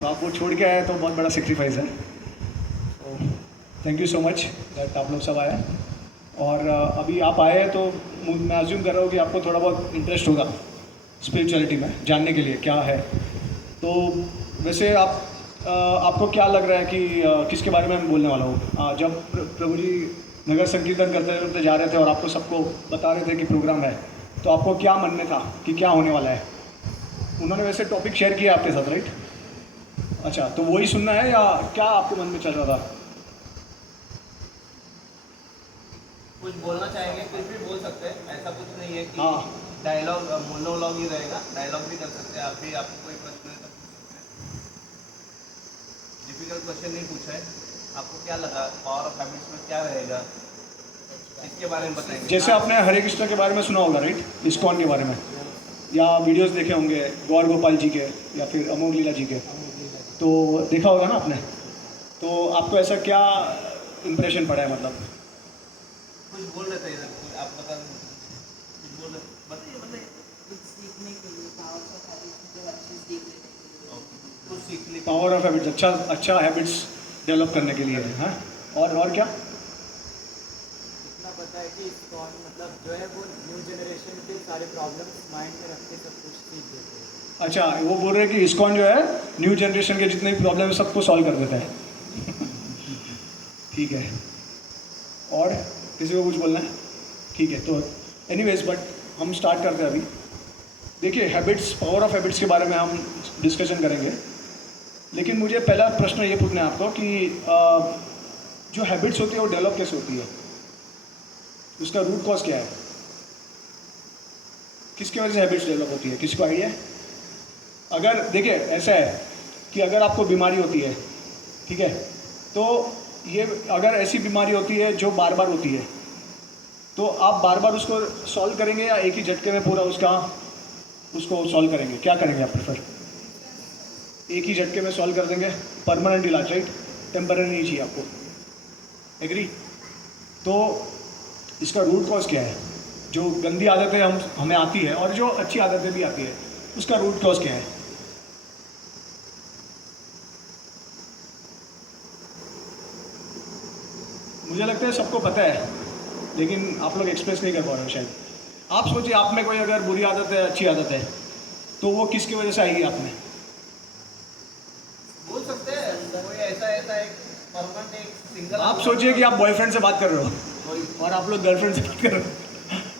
तो आप वो छोड़ के आए तो बहुत बड़ा सेक्रीफाइस है। तो thank you so much that आप लोग सब आए। और अभी आप आए हैं तो मैं अज्यूम कर रहा हूँ कि आपको थोड़ा बहुत इंटरेस्ट होगा स्पिरिचुअलिटी में, जानने के लिए क्या है। तो वैसे आपको क्या लग रहा है कि किसके बारे में मैं बोलने वाला हूँ? जब प्रभु जी नगर संकीर्तन करते करते जा रहे थे और आपको सबको बता रहे थे कि प्रोग्राम है, तो आपको क्या मन में था कि क्या होने वाला है? उन्होंने वैसे टॉपिक शेयर किया आपके साथ, राइट? अच्छा, तो वही सुनना है या क्या आपके मन में चल रहा था? कुछ बोलना चाहेंगे, कुछ भी बोल सकते हैं, ऐसा कुछ नहीं है कि हाँ। डायलॉग मोनोलॉग ही रहेगा। डायलॉग भी कर सकते हैं आप भी, आपको कोई प्रश्न है तो पूछ सकते हैं। डिफिकल्ट क्वेश्चन नहीं पूछा है। आपको क्या लगा पावर ऑफ हैबिट्स में क्या रहेगा, इसके बारे में बताएंगे। जैसे आपने हरे कृष्ण के बारे में सुना होगा, राइट? इस्कॉन के बारे में, या वीडियोस देखे होंगे गौर गोपाल जी के या फिर अमोघ लीला जी के, तो देखा होगा ना आपने। तो आपको ऐसा क्या इम्प्रेशन पड़ा है? मतलब कुछ बोल रहे थे इधर, आप बता रहे कुछ बोल रहे, बताइए बताइए। कुछ सीखने के लिए पावर ऑफ हैबिट्स जो अच्छे सीख लेने के लिए। कुछ सीखने पावर ऑफ हैबिट्स, अच्छा हैबिट्स डेवलप करने के लिए है, हाँ? और क्या? इतना पता है कि इस्कॉन मतलब जो है वो न्यू जनरेशन के सारे प्रॉब्लम्स माइंड में रख के सब कुछ सीख देते हैं। अच्छा, वो बोल रहे हैं कि इस्कॉन जो है न्यू जनरेशन के जितने भी प्रॉब्लम है सबको सॉल्व कर देता है। ठीक है। और किसी को कुछ बोलना है? ठीक है, तो एनीवेज बट हम स्टार्ट करते हैं अभी। देखिए, हैबिट्स, पावर ऑफ हैबिट्स के बारे में हम डिस्कशन करेंगे, लेकिन मुझे पहला प्रश्न ये पूछना है आपको कि जो हैबिट्स होती है वो डेवलप कैसे होती है? उसका रूट कॉज क्या है? किसकी वजह से हैबिट्स डेवलप होती है? किसी को आइडिया है? अगर देखिए, ऐसा है कि अगर आपको बीमारी होती है, ठीक है, तो ये अगर ऐसी बीमारी होती है जो बार बार होती है, तो आप बार बार उसको सॉल्व करेंगे या एक ही झटके में पूरा उसको सॉल्व करेंगे? क्या करेंगे आप प्रेफर? एक ही झटके में सॉल्व कर देंगे, परमानेंट इलाज, राइट? टेम्पररी नहीं चाहिए आपको। एग्री? तो इसका रूट कॉज क्या है? जो गंदी आदतें हमें आती है और जो अच्छी आदतें भी आती है, उसका रूट कॉज क्या है? मुझे लगता है सबको पता है, लेकिन आप लोग एक्सप्रेस नहीं कर पा रहे हो शायद। आप सोचिए, आप में कोई अगर बुरी आदत है, अच्छी आदत है, तो वो किसकी वजह से आएगी आप में? बोल सकते हैं। कोई ऐसा एक परमानेंट एक सिंगल। आप सोचिए कि आप बॉयफ्रेंड से बात कर रहे हो और आप लोग गर्लफ्रेंड से बात कर रहे हो।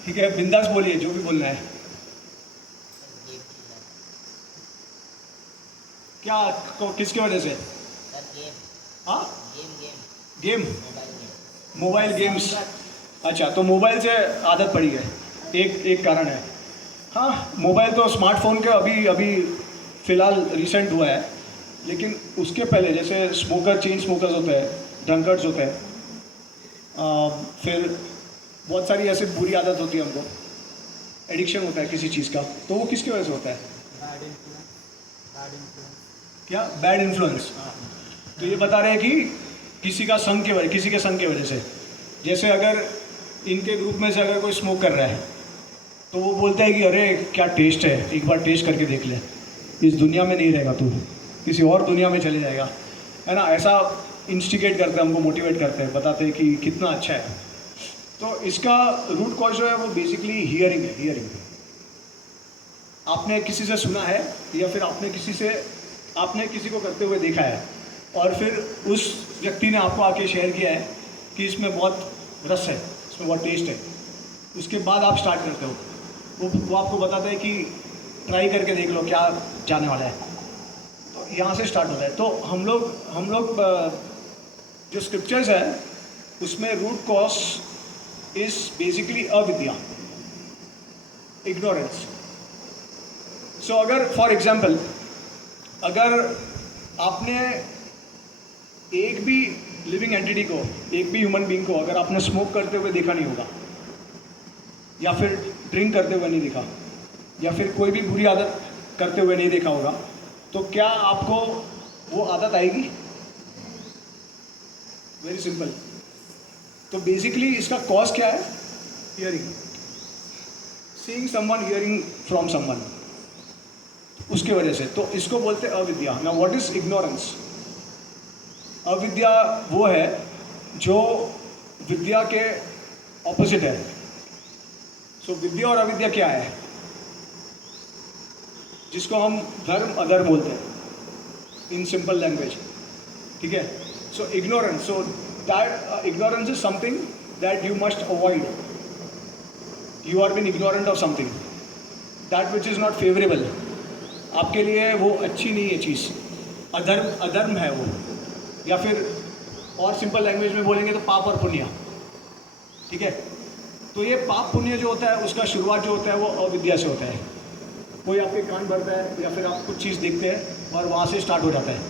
ठीक है, बिंदास बोलिए जो भी बोलना है। क्या किसकी वजह से? हाँ, गेम, मोबाइल गेम्स। अच्छा, तो मोबाइल से आदत पड़ी है, एक कारण है। हाँ, मोबाइल तो स्मार्टफोन का अभी फ़िलहाल रिसेंट हुआ है, लेकिन उसके पहले जैसे चेन स्मोकर्स होते हैं, ड्रंकर्स होते हैं, फिर बहुत सारी ऐसी बुरी आदत होती है हमको, एडिक्शन होता है किसी चीज़ का, तो वो किसकी वजह से होता है? Bad influence. क्या? Bad influence. तो ये बता रहे हैं कि किसी के संग की वजह से। जैसे अगर इनके ग्रुप में से अगर कोई स्मोक कर रहा है, तो वो बोलता है कि अरे क्या टेस्ट है, एक बार टेस्ट करके देख ले, इस दुनिया में नहीं रहेगा तू, किसी और दुनिया में चले जाएगा, है ना? ऐसा इंस्टिगेट करते हैं, हमको मोटिवेट करते हैं, बताते हैं कि कितना अच्छा है। तो इसका रूट कॉज जो है वो बेसिकली हियरिंग है। हियरिंग, आपने किसी से सुना है या फिर आपने किसी को करते हुए देखा है, और फिर उस व्यक्ति ने आपको आके शेयर किया है कि इसमें बहुत रस है, इसमें बहुत टेस्ट है। उसके बाद आप स्टार्ट करते हो, वो आपको बताता है कि ट्राई करके देख लो क्या जाने वाला है। तो यहाँ से स्टार्ट होता है। तो हम लोग जो स्क्रिप्चर्स है उसमें रूट कॉज इज बेसिकली अविद्या, इग्नोरेंस। सो अगर फॉर एग्जाम्पल, अगर आपने एक भी लिविंग एंटिटी को, एक भी ह्यूमन बीइंग को अगर आपने स्मोक करते हुए देखा नहीं होगा, या फिर ड्रिंक करते हुए नहीं देखा, या फिर कोई भी बुरी आदत करते हुए नहीं देखा होगा, तो क्या आपको वो आदत आएगी? Very simple. तो बेसिकली इसका कॉज क्या है? Hearing, seeing someone, hearing from someone. उसके वजह से, तो इसको बोलते हैं अविद्या। ना व्हाट इज इग्नोरेंस? अविद्या वो है जो विद्या के ऑपोजिट है। सो विद्या और अविद्या क्या है? जिसको हम धर्म अधर्म बोलते हैं इन सिंपल लैंग्वेज, ठीक है। So ignorance, so that ignorance is something that you must avoid. You are been ignorant of something that which is not favourable. आपके लिए वो अच्छी नहीं है चीज़, अधर्म है वो, या फिर और सिंपल लैंग्वेज में बोलेंगे तो पाप और पुण्य, ठीक है। तो ये पाप पुण्य जो होता है उसका शुरुआत जो होता है वो अविद्या से होता है। कोई आपके कान भरता है या फिर आप कुछ चीज़ देखते हैं और वहाँ से स्टार्ट हो जाता है।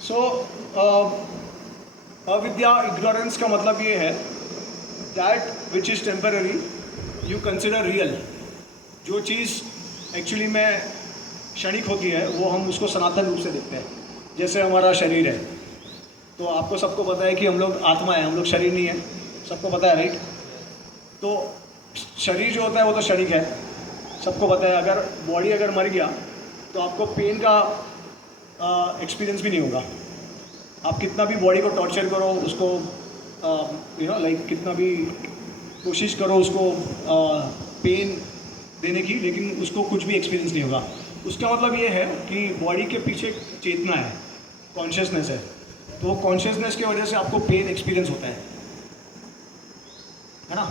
सो अविद्या, इग्नोरेंस का मतलब ये है that which is temporary you consider real. जो चीज़ एक्चुअली में क्षणिक होती है वो हम उसको सनातन रूप से देखते हैं। जैसे हमारा शरीर है, तो आपको सबको पता है कि हम लोग आत्मा है, हम लोग शरीर नहीं है, सबको पता है, राइट। तो शरीर जो होता है वो तो क्षणिक है, सबको पता है। अगर बॉडी अगर मर गया तो आपको पेन का एक्सपीरियंस भी नहीं होगा। आप कितना भी बॉडी को टॉर्चर करो, उसको लाइक कितना भी कोशिश करो उसको पेन देने की, लेकिन उसको कुछ भी एक्सपीरियंस नहीं होगा। उसका मतलब ये है कि बॉडी के पीछे चेतना है, कॉन्शियसनेस है, तो वो कॉन्शियसनेस की वजह से आपको पेन एक्सपीरियंस होता है ना।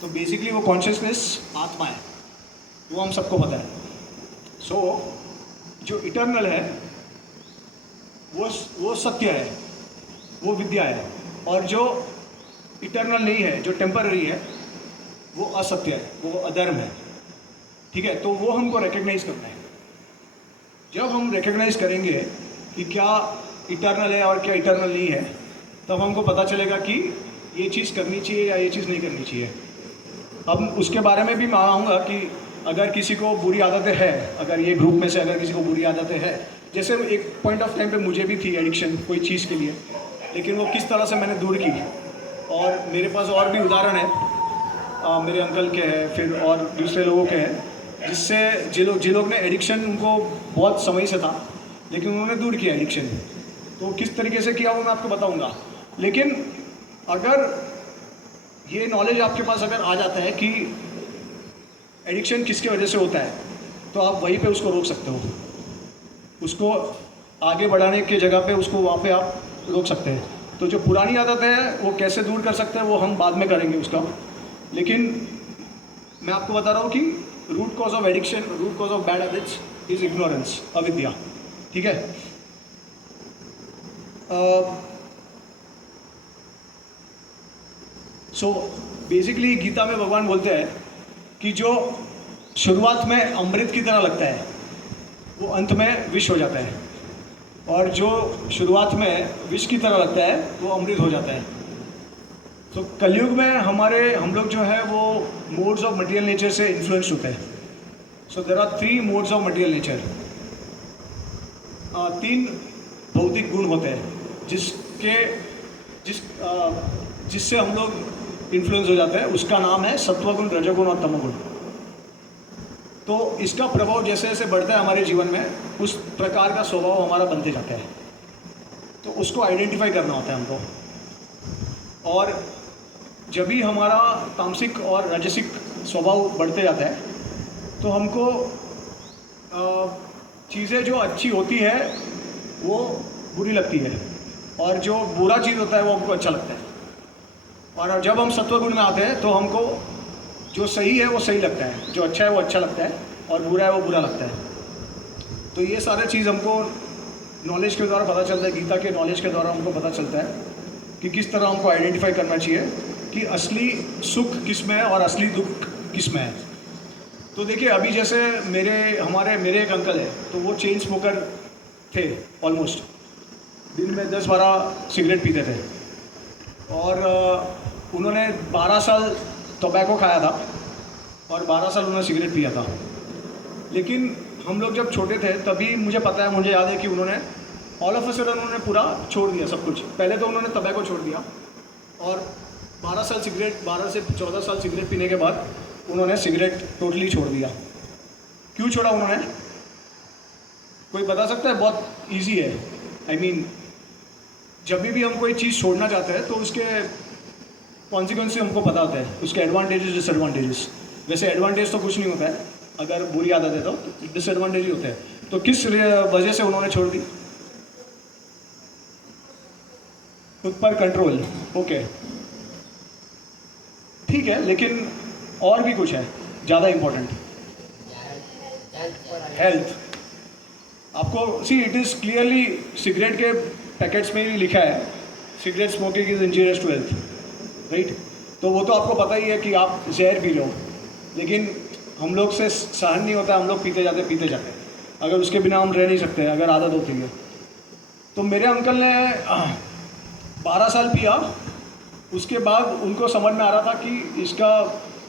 तो बेसिकली वो कॉन्शियसनेस आत्मा है, वो हम सबको पता है। सो जो इटर्नल है वो सत्य है, वो विद्या है, और जो इटर्नल नहीं है, जो टेम्पररी है, वो असत्य है, वो अधर्म है, ठीक है। तो वो हमको रिकग्नाइज करना है। जब हम रिकग्नाइज करेंगे कि क्या इटर्नल है और क्या इटर्नल नहीं है, तब हमको पता चलेगा कि ये चीज़ करनी चाहिए या ये चीज़ नहीं करनी चाहिए। अब उसके बारे में भी मैं आऊँगा कि अगर किसी को बुरी आदतें हैं, अगर ये ग्रुप में से अगर किसी को बुरी आदतें हैं, जैसे एक पॉइंट ऑफ टाइम पे मुझे भी थी एडिक्शन कोई चीज़ के लिए, लेकिन वो किस तरह से मैंने दूर की, और मेरे पास और भी उदाहरण है, मेरे अंकल के हैं, फिर और दूसरे लोगों के हैं, जिससे जिन लोग ने एडिक्शन उनको बहुत समय से था, लेकिन उन्होंने दूर किया एडिक्शन। तो किस तरीके से किया वो मैं आपको बताऊंगा। लेकिन अगर ये नॉलेज आपके पास अगर आ जाता है कि एडिक्शन किसके वजह से होता है, तो आप वहीं पे उसको रोक सकते हो, उसको आगे बढ़ाने की जगह पे उसको वहाँ पे आप रोक सकते हैं। तो जो पुरानी आदतें हैं वो कैसे दूर कर सकते हैं वो हम बाद में करेंगे उसका, लेकिन मैं आपको बता रहा हूँ कि root cause of addiction, root cause of bad habits is ignorance, अविद्या, ठीक है। सो बेसिकली गीता में भगवान बोलते हैं कि जो शुरुआत में अमृत की तरह लगता है वो अंत में विष हो जाता है, और जो शुरुआत में विष की तरह लगता है वो अमृत हो जाता है। तो कलयुग में हम लोग जो है वो मोड्स ऑफ मटेरियल नेचर से इन्फ्लुएंस होते हैं। So there are 3 modes of material nature. 3 भौतिक गुण होते हैं जिससे हम लोग इन्फ्लुएंस हो जाते हैं। उसका नाम है सत्वगुण, रजोगुण और तमोगुण। तो इसका प्रभाव जैसे जैसे बढ़ता है हमारे जीवन में, उस प्रकार का स्वभाव हमारा बनते जाता है। तो उसको आइडेंटिफाई करना होता है हमको। और जब भी हमारा तामसिक और राजसिक स्वभाव बढ़ते जाता है तो हमको चीज़ें जो अच्छी होती है वो बुरी लगती है, और जो बुरा चीज़ होता है वो हमको अच्छा लगता है। और जब हम सत्वगुण में आते हैं तो हमको जो सही है वो सही लगता है, जो अच्छा है वो अच्छा लगता है, और बुरा है वो बुरा लगता है। तो ये सारे चीज़ हमको नॉलेज के द्वारा पता चलता है, गीता के नॉलेज के द्वारा हमको पता चलता है कि किस तरह हमको आइडेंटिफाई करना चाहिए कि असली सुख किस में है और असली दुख किस में है। तो देखिए अभी जैसे मेरे एक अंकल है, तो वो चेन स्मोकर थे, ऑलमोस्ट दिन में 10-12 सिगरेट पीते थे, और उन्होंने 12 साल टोबैको खाया था और 12 साल उन्होंने सिगरेट पिया था। लेकिन हम लोग जब छोटे थे तभी मुझे याद है कि उन्होंने ऑल ऑफ अ सडन उन्होंने पूरा छोड़ दिया सब कुछ। पहले तो उन्होंने टोबैको छोड़ दिया, और 12 से 14 साल सिगरेट पीने के बाद उन्होंने सिगरेट टोटली छोड़ दिया। क्यों छोड़ा उन्होंने? कोई बता सकता है? बहुत इजी है। आई मीन जब भी हम कोई चीज़ छोड़ना चाहते हैं तो उसके कॉन्सिक्वेंस हमको पता होता है, उसके एडवांटेजेस डिसएडवांटेजेस। वैसे एडवांटेज तो कुछ नहीं होता है अगर बुरी आदत है, तो डिसएडवांटेज ही होते हैं। तो किस वजह से उन्होंने छोड़ दी? खुद पर कंट्रोल। ओके, ठीक है, लेकिन और भी कुछ है ज़्यादा इम्पोर्टेंट, हेल्थ। आपको see it is clearly cigarette के पैकेट्स में ही लिखा है cigarette smoking is injurious to health, right? तो वो तो आपको पता ही है कि आप जहर पी लो, लेकिन हम लोग से सहन नहीं होता, हम लोग पीते जाते। अगर उसके बिना हम रह नहीं सकते, अगर आदत होती है। तो मेरे अंकल ने 12 साल पिया, उसके बाद उनको समझ में आ रहा था कि इसका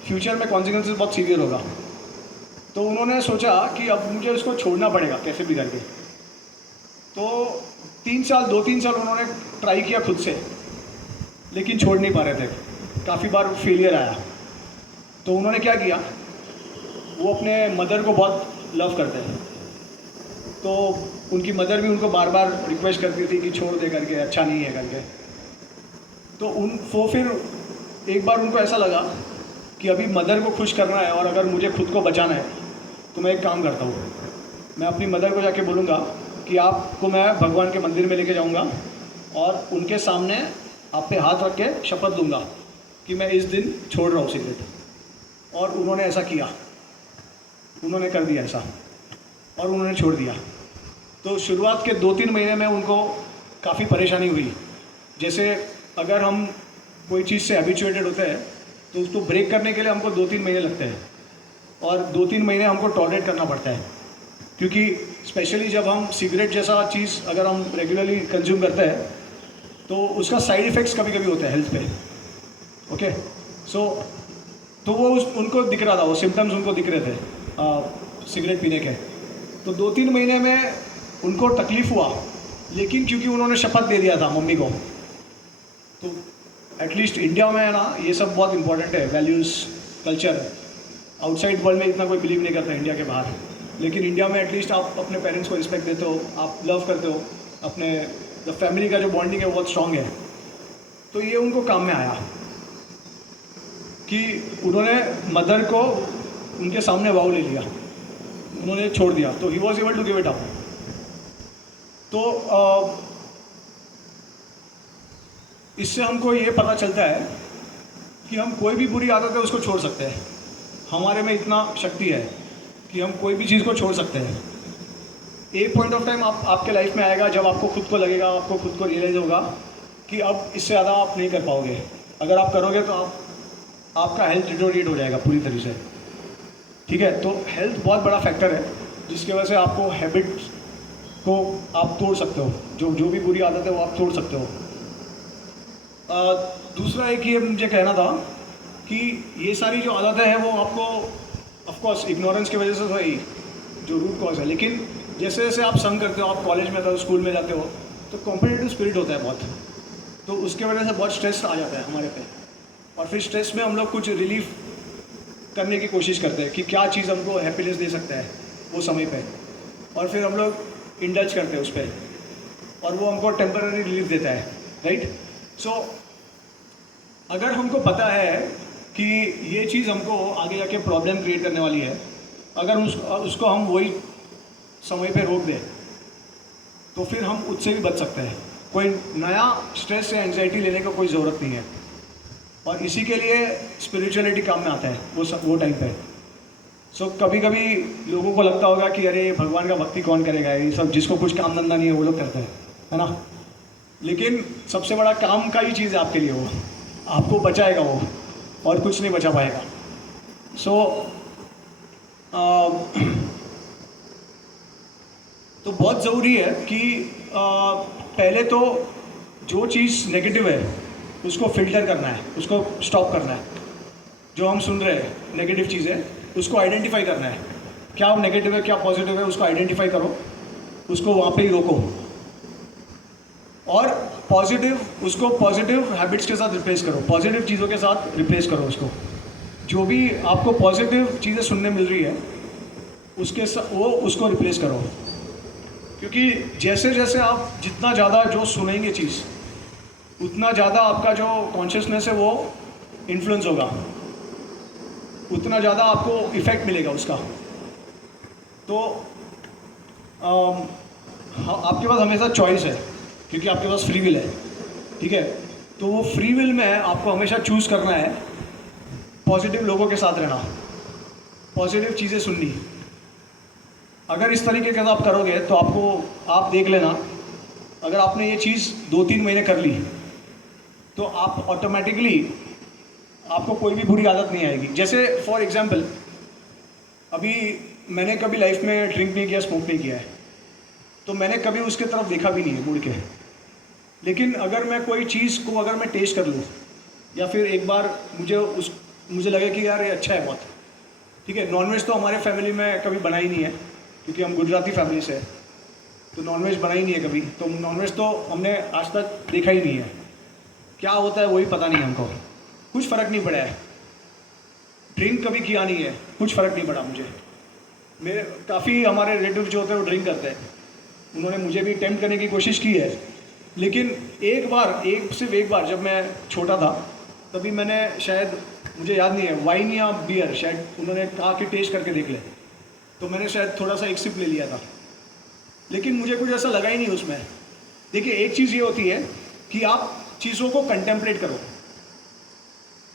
फ्यूचर में कॉन्सिक्वेंसेस बहुत सीवियर होगा। तो उन्होंने सोचा कि अब मुझे इसको छोड़ना पड़ेगा कैसे भी करके। तो 2-3 साल उन्होंने ट्राई किया खुद से, लेकिन छोड़ नहीं पा रहे थे, काफ़ी बार फेलियर आया। तो उन्होंने क्या किया, वो अपने मदर को बहुत लव करते हैं, तो उनकी मदर भी उनको बार बार रिक्वेस्ट करती थी कि छोड़ दे करके, अच्छा नहीं है करके। तो वो फिर एक बार उनको ऐसा लगा कि अभी मदर को खुश करना है और अगर मुझे खुद को बचाना है तो मैं एक काम करता हूँ, मैं अपनी मदर को जाके बोलूँगा कि आपको मैं भगवान के मंदिर में लेके जाऊँगा और उनके सामने आप पे हाथ रख के शपथ दूंगा कि मैं इस दिन छोड़ रहा हूँ सिगरेट। और उन्होंने ऐसा किया, उन्होंने कर दिया ऐसा और उन्होंने छोड़ दिया। तो शुरुआत के 2-3 महीने में उनको काफ़ी परेशानी हुई। जैसे अगर हम कोई चीज़ से हैबिचुएटेड होते हैं तो उसको ब्रेक करने के लिए हमको 2-3 महीने लगते हैं, और 2-3 महीने हमको टॉलरेट करना पड़ता है, क्योंकि स्पेशली जब हम सिगरेट जैसा चीज़ अगर हम रेगुलरली कंज्यूम करते हैं तो उसका साइड इफ़ेक्ट्स कभी कभी होते हैं हेल्थ पे। ओके, सो तो वो उनको दिख रहा था, वो सिम्टम्स उनको दिख रहे थे सिगरेट पीने के। तो 2-3 महीने में उनको तकलीफ़ हुआ, लेकिन क्योंकि उन्होंने शपथ दे दिया था मम्मी को, तो एटलीस्ट इंडिया में है ना, ये सब बहुत इंपॉर्टेंट है, वैल्यूज़, कल्चर। आउटसाइड वर्ल्ड में इतना कोई बिलीव नहीं करता इंडिया के बाहर, लेकिन इंडिया में एटलीस्ट आप अपने पेरेंट्स को रिस्पेक्ट देते हो, आप लव करते हो, अपने फैमिली का जो बॉन्डिंग है वो बहुत स्ट्रांग है। तो ये उनको काम में आया कि उन्होंने मदर को उनके सामने वाव ले लिया, उन्होंने छोड़ दिया, तो he was able to give it up. तो इससे हमको ये पता चलता है कि हम कोई भी बुरी आदत है उसको छोड़ सकते हैं। हमारे में इतना शक्ति है कि हम कोई भी चीज़ को छोड़ सकते हैं। एक पॉइंट ऑफ टाइम आपके लाइफ में आएगा जब आपको खुद को लगेगा, आपको खुद को रियलाइज़ होगा कि अब इससे ज़्यादा आप नहीं कर पाओगे। अगर आप करोगे तो आपका हेल्थ डिटोरिएट हो जाएगा पूरी तरह से, ठीक है? तो हेल्थ बहुत बड़ा फैक्टर है जिसकी वजह से आपको हैबिट को आप तोड़ सकते हो, जो भी बुरी आदत है वो आप तोड़ सकते हो। दूसरा एक ये मुझे कहना था कि ये सारी जो आदतें हैं वो आपको ऑफकोर्स इग्नोरेंस की वजह से तो है ही, जो रूट कॉज है, लेकिन जैसे जैसे आप संग करते हो, आप कॉलेज में हो, स्कूल में जाते हो, तो कॉम्पिटिटिव स्पिरिट होता है बहुत, तो उसके वजह से बहुत स्ट्रेस आ जाता है हमारे पे, और फिर स्ट्रेस में हम लोग कुछ रिलीफ करने की कोशिश करते हैं कि क्या चीज़ हमको हैप्पीनेस दे सकता है वो समय पे, और फिर हम लोग इंडल्ज करते हैं उस पर, और वो हमको टेम्पररी रिलीफ देता है, राइट? सो अगर हमको पता है कि ये चीज़ हमको आगे जाके प्रॉब्लम क्रिएट करने वाली है, अगर उसको हम वही समय पे रोक दें तो फिर हम उससे भी बच सकते हैं। कोई नया स्ट्रेस या एंजाइटी लेने का कोई ज़रूरत नहीं है, और इसी के लिए स्पिरिचुअलिटी काम में आता है वो टाइम पे। सो कभी कभी लोगों को लगता होगा कि अरे भगवान का भक्ति कौन करेगा, ये सब जिसको कुछ काम धंधा नहीं है वो लोग करते हैं, है ना? लेकिन सबसे बड़ा काम का ही चीज़ है आपके लिए, वो आपको बचाएगा वो, और कुछ नहीं बचा पाएगा। सो तो बहुत ज़रूरी है कि पहले तो जो चीज़ नेगेटिव है उसको फिल्टर करना है, उसको स्टॉप करना है। जो हम सुन रहे हैं नेगेटिव चीज़ें, उसको आइडेंटिफाई करना है, क्या नेगेटिव है क्या पॉजिटिव है, उसको आइडेंटिफाई करो, उसको वहाँ पे ही रोको, और उसको पॉजिटिव हैबिट्स के साथ रिप्लेस करो, पॉजिटिव चीज़ों के साथ रिप्लेस करो उसको। जो भी आपको पॉजिटिव चीज़ें सुनने मिल रही है वो उसको रिप्लेस करो। क्योंकि जैसे जैसे आप जितना ज़्यादा जो सुनेंगे चीज़, उतना ज़्यादा आपका जो कॉन्शियसनेस है वो इन्फ्लुएंस होगा, उतना ज़्यादा आपको इफ़ेक्ट मिलेगा उसका। तो हाँ, आपके पास हमेशा चॉइस है, क्योंकि आपके पास फ्री विल है, ठीक है। तो वो फ्री विल में आपको हमेशा चूज़ करना है पॉजिटिव लोगों के साथ रहना, पॉजिटिव चीज़ें सुननी। अगर इस तरीके से आप करोगे तो आप देख लेना, अगर आपने ये चीज़ 2-3 महीने कर ली तो आप ऑटोमेटिकली आपको कोई भी बुरी आदत नहीं आएगी। जैसे फॉर एग्जांपल, अभी मैंने कभी लाइफ में ड्रिंक नहीं किया, स्मोक नहीं किया है, तो मैंने कभी उसके तरफ देखा भी नहीं है मुड़ के। लेकिन अगर मैं कोई चीज़ को अगर मैं टेस्ट कर लूँ, या फिर एक बार मुझे लगे कि यार ये अच्छा है बहुत, ठीक है। नॉनवेज तो हमारे फैमिली में कभी बना ही नहीं है, क्योंकि हम गुजराती फैमिली से है, तो नॉनवेज बना ही नहीं है कभी। तो नॉनवेज तो हमने आज तक देखा ही नहीं है, क्या होता है वही पता नहीं हमको, कुछ फ़र्क नहीं पड़ा है। ड्रिंक कभी किया नहीं है, कुछ फ़र्क नहीं पड़ा मुझे। मेरे काफ़ी हमारे रिलेटिव जो होते हैं वो ड्रिंक करते हैं, उन्होंने मुझे भी टेम्प्ट करने की कोशिश की है। लेकिन सिर्फ एक बार जब मैं छोटा था, तभी मैंने शायद, मुझे याद नहीं है, वाइन या बियर, शायद उन्होंने कहा कि टेस्ट करके देख ले, तो मैंने शायद थोड़ा सा एक सिप ले लिया था, लेकिन मुझे कुछ ऐसा लगा ही नहीं उसमें। देखिए, एक चीज़ ये होती है कि आप चीज़ों को कंटेम्पलेट करो,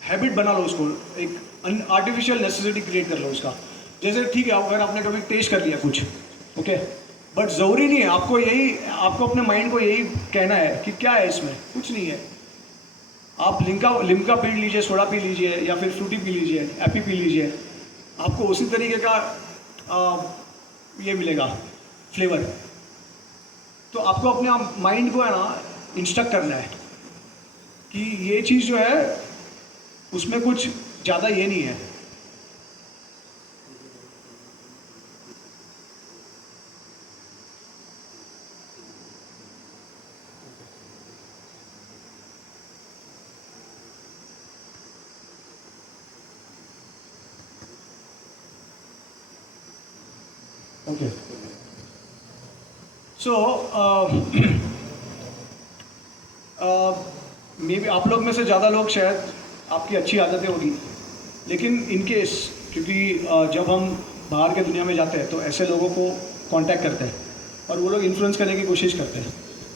हैबिट बना लो उसको, एक आर्टिफिशियल नेसेसिटी क्रिएट कर लो उसका। जैसे ठीक है, अगर आपने कभी टेस्ट कर लिया कुछ, ओके, बट ज़रूरी नहीं है आपको अपने माइंड को यही कहना है कि क्या है इसमें, कुछ नहीं है। आप लिम्का पी लीजिए, सोडा पी लीजिए, या फिर फ्रूटी पी लीजिए, एपी पी लीजिए, आपको उसी तरीके का ये मिलेगा फ्लेवर। तो आपको अपने माइंड को है ना इंस्ट्रक्ट करना है कि ये चीज़ जो है उसमें कुछ ज़्यादा ये नहीं है। ओके, सो मे बी आप लोग में से ज़्यादा लोग शायद आपकी अच्छी आदतें होगी, लेकिन इन केस, क्योंकि जब हम बाहर के दुनिया में जाते हैं तो ऐसे लोगों को कांटेक्ट करते हैं और वो लोग इन्फ्लुएंस करने की कोशिश करते हैं,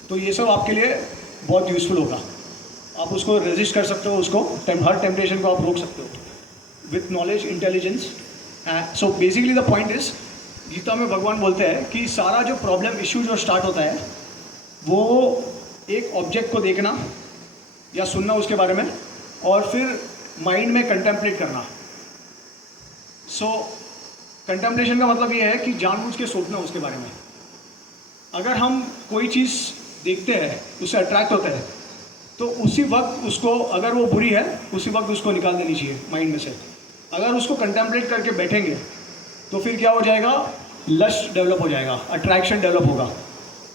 तो ये सब आपके लिए बहुत यूज़फुल होगा। आप उसको रेजिस्ट कर सकते हो, हर टेम्पटेशन को आप रोक सकते हो with knowledge, intelligence. So basically the point is, Gita में भगवान बोलते हैं कि सारा जो प्रॉब्लम इश्यू जो स्टार्ट होता है वो एक ऑब्जेक्ट को देखना या सुनना उसके बारे में, और फिर माइंड में कंटेम्पलेट करना। सो कंटेम्पलेशन का मतलब ये है कि जानबूझ के सोचना उसके बारे में। अगर हम कोई चीज़ देखते हैं, उससे अट्रैक्ट होते हैं, तो उसी वक्त उसको, अगर वो बुरी है, उसी वक्त उसको निकाल देनी चाहिए माइंड में से। अगर उसको कंटेम्पलेट करके बैठेंगे तो फिर क्या हो जाएगा, लस्ट डेवलप हो जाएगा, अट्रैक्शन डेवलप होगा।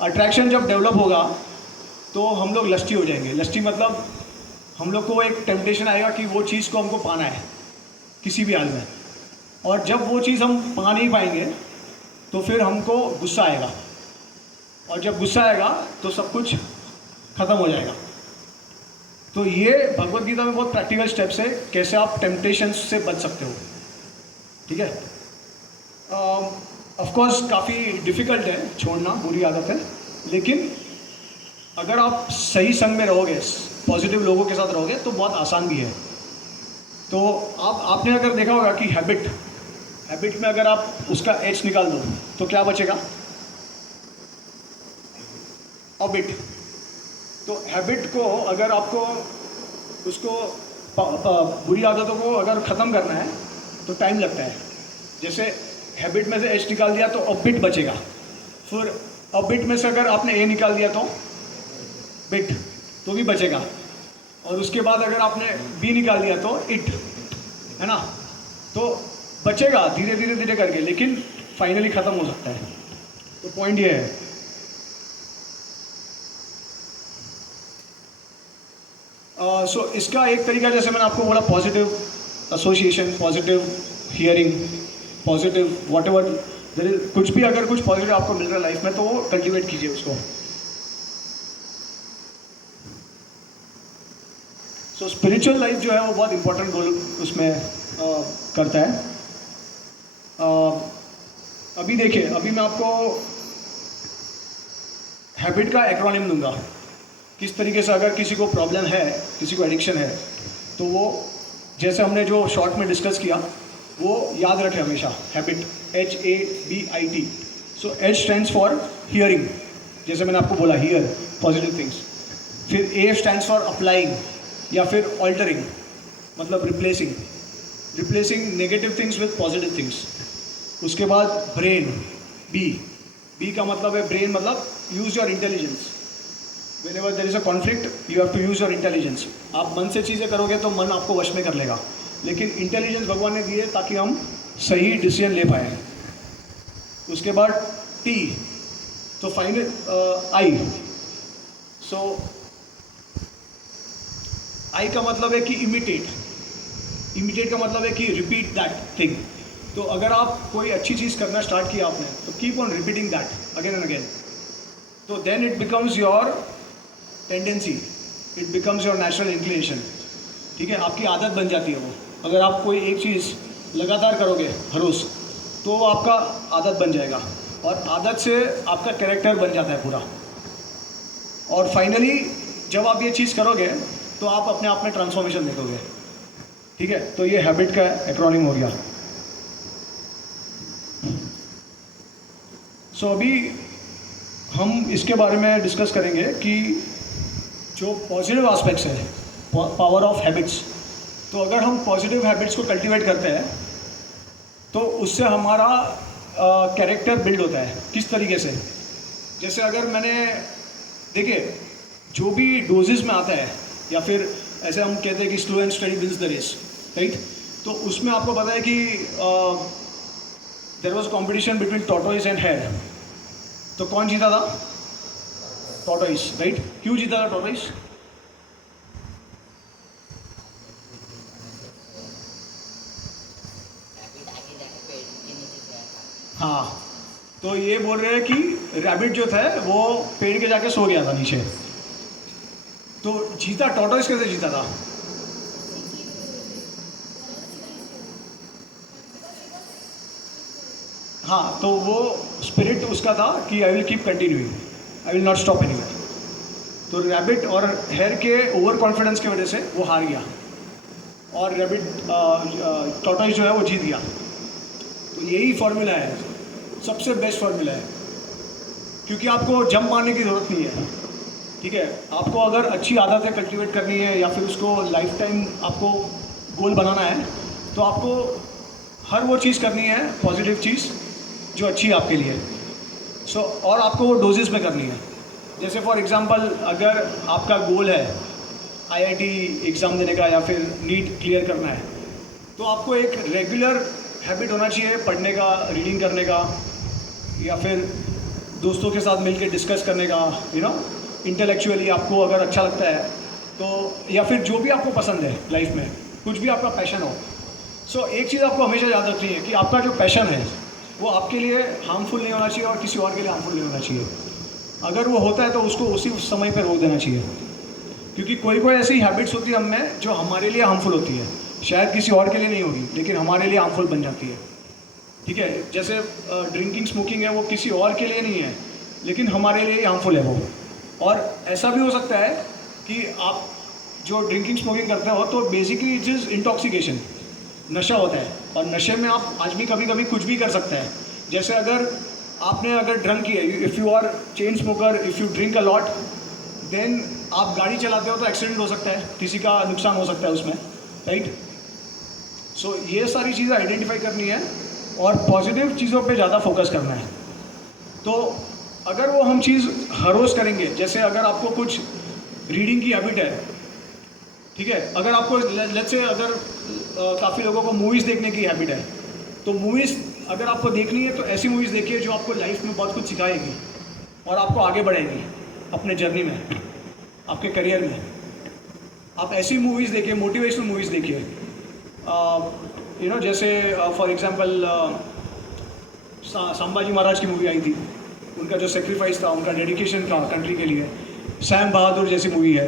अट्रैक्शन जब डेवलप होगा तो हम लोग लस्टी हो जाएंगे। लस्टी मतलब हम लोग को एक टेम्पटेशन आएगा कि वो चीज़ को हमको पाना है किसी भी हाल में, और जब वो चीज़ हम पा नहीं पाएंगे तो फिर हमको गुस्सा आएगा, और जब गुस्सा आएगा तो सब कुछ ख़त्म हो जाएगा। तो ये भगवद गीता में बहुत प्रैक्टिकल स्टेप्स है कैसे आप टेम्पटेशन से बच सकते हो, ठीक है। ऑफ कोर्स काफ़ी डिफ़िकल्ट है छोड़ना, बुरी आदत है, लेकिन अगर आप सही संग में रहोगे, पॉजिटिव लोगों के साथ रहोगे, तो बहुत आसान भी है। तो आपने अगर देखा होगा कि हैबिट में अगर आप उसका एच निकाल दो तो क्या बचेगा, ऑबिट। तो हैबिट को अगर आपको उसको बुरी आदतों को अगर ख़त्म करना है तो टाइम लगता है। जैसे हैबिट में से एच निकाल दिया तो ऑबिट बचेगा, फिर ऑबिट में से अगर आपने ए निकाल दिया तो बिट तो भी बचेगा, और उसके बाद अगर आपने बी निकाल दिया तो इट, है ना। तो बचेगा धीरे धीरे करके, लेकिन फाइनली ख़त्म हो सकता है। तो पॉइंट ये है। सो इसका एक तरीका, जैसे मैंने आपको बोला, positive association, positive hearing, positive whatever कुछ भी अगर कुछ पॉजिटिव आपको मिल रहा है लाइफ में तो वो कल्टिवेट कीजिए उसको। सो स्पिरिचुअल लाइफ जो है वो बहुत इंपॉर्टेंट रोल उसमें करता है। अभी देखिए, अभी मैं आपको हैबिट का एक्रोनिम दूंगा। किस तरीके से अगर किसी को प्रॉब्लम है, किसी को एडिक्शन है, तो वो जैसे हमने जो शॉर्ट में डिस्कस किया वो याद रखें हमेशा। Habit HABIT। So H stands for hearing, जैसे मैंने आपको बोला हियर पॉजिटिव थिंग्स। फिर A स्टैंड्स फॉर अप्लाइंग या फिर ऑल्टरिंग, मतलब replacing negative things with positive things. उसके बाद ब्रेन, बी का मतलब है ब्रेन, मतलब use your intelligence. Whenever there is a conflict, you have to use your intelligence। आप मन से चीज़ें करोगे तो मन आपको वश में कर लेगा, लेकिन इंटेलिजेंस भगवान ने दी है ताकि हम सही डिसीजन ले पाए। उसके बाद T, तो फाइनल I। सो I का मतलब है कि इमिटेट का मतलब है कि रिपीट दैट थिंग। तो अगर आप कोई अच्छी चीज़ करना स्टार्ट किया आपने, तो keep on repeating that again and again, तो then it becomes your tendency, it becomes your natural inclination. ठीक है, आपकी आदत बन जाती है वो। अगर आप कोई एक चीज़ लगातार करोगे हर रोज़, तो वो आपका आदत बन जाएगा, और आदत से आपका कैरेक्टर बन जाता है पूरा। और फाइनली जब आप ये चीज़ करोगे तो आप अपने आप में ट्रांसफॉर्मेशन देखोगे। ठीक है, तो ये हैबिट का एक्रोनिम हो गया। सो अभी हम इसके बारे में डिस्कस करेंगे कि जो पॉजिटिव एस्पेक्ट्स है, पावर ऑफ हैबिट्स। तो अगर हम पॉजिटिव हैबिट्स को कल्टीवेट करते हैं तो उससे हमारा कैरेक्टर बिल्ड होता है। किस तरीके से? जैसे अगर मैंने देखिए, जो भी डोजेस में आता है, या फिर ऐसे हम कहते हैं कि slow and steady wins the race, right? तो उसमें आपको पता है कि there was competition between tortoise and hare. तो कौन जीता था? Tortoise, right? क्यों जीता था टॉर्टोइस? हाँ, तो ये बोल रहे हैं कि रैबिट जो था वो पेड़ के जाके सो गया था नीचे। तो जीता टॉर्टोइस कैसे जीता था? हाँ, तो वो स्पिरिट उसका था कि I will keep continuing, I will not stop anywhere. तो रैबिट और हेयर के ओवर कॉन्फिडेंस की वजह से वो हार गया, और रैबिट टॉर्टोइस जो है वो जीत गया। तो यही फॉर्मूला है, सबसे बेस्ट फॉर्मूला है, क्योंकि आपको जंप मारने की ज़रूरत नहीं है। ठीक है, आपको अगर अच्छी आदतें कल्टीवेट करनी है या फिर उसको लाइफ टाइम आपको गोल बनाना है, तो आपको हर वो चीज़ करनी है, पॉजिटिव चीज़ जो अच्छी है आपके लिए। सो और आपको वो डोजेस में करनी है। जैसे फॉर एग्जांपल, अगर आपका गोल है IIT एग्ज़ाम देने का या फिर नीट क्लियर करना है, तो आपको एक रेगुलर हैबिट होना चाहिए पढ़ने का, रीडिंग करने का, या फिर दोस्तों के साथ मिलकर डिस्कस करने का, इंटेलेक्चुअली आपको अगर अच्छा लगता है तो, या फिर जो भी आपको पसंद है लाइफ में, कुछ भी आपका पैशन हो। सो एक चीज़ आपको हमेशा याद रखनी है कि आपका जो पैशन है वो आपके लिए हार्मफुल नहीं होना चाहिए और किसी और के लिए हार्मफुल नहीं होना चाहिए। अगर वो होता है तो उसको उसी समय पर रोक देना चाहिए, क्योंकि कोई ऐसी हैबिट्स होती है हमें जो हमारे लिए हार्मफुल होती है, शायद किसी और के लिए नहीं होगी लेकिन हमारे लिए हार्मफुल बन जाती है। ठीक है, जैसे ड्रिंकिंग स्मोकिंग है, वो किसी और के लिए नहीं है लेकिन हमारे लिए हार्मफुल है वो। और ऐसा भी हो सकता है कि आप जो ड्रिंकिंग स्मोकिंग करते हो तो बेसिकली इट इज़ इंटॉक्सिकेशन, नशा होता है, और नशे में आप आदमी कभी कभी कुछ भी कर सकता है। जैसे अगर आपने ड्रंक किया, if you are chain smoker, if you drink a lot, then आप गाड़ी चलाते हो तो एक्सीडेंट हो सकता है, किसी का नुकसान हो सकता है उसमें, राइट? सो ये सारी चीज़ें आइडेंटिफाई करनी है और पॉजिटिव चीज़ों पे ज़्यादा फोकस करना है। तो अगर वो हम चीज़ हर रोज़ करेंगे, जैसे अगर आपको कुछ रीडिंग की हैबिट है, ठीक है, अगर आपको लेट्स से अगर काफ़ी लोगों को मूवीज़ देखने की हैबिट है, तो मूवीज़ अगर आपको देखनी है तो ऐसी मूवीज़ देखिए जो आपको लाइफ में बहुत कुछ सिखाएगी और आपको आगे बढ़ाएगी अपने जर्नी में, आपके करियर में। आप ऐसी मूवीज़ देखिए, मोटिवेशनल मूवीज़ देखिए, जैसे फॉर एग्जांपल संभाजी महाराज की मूवी आई थी, उनका जो सेक्रीफाइस था, उनका डेडिकेशन था कंट्री के लिए। सैम बहादुर जैसी मूवी है,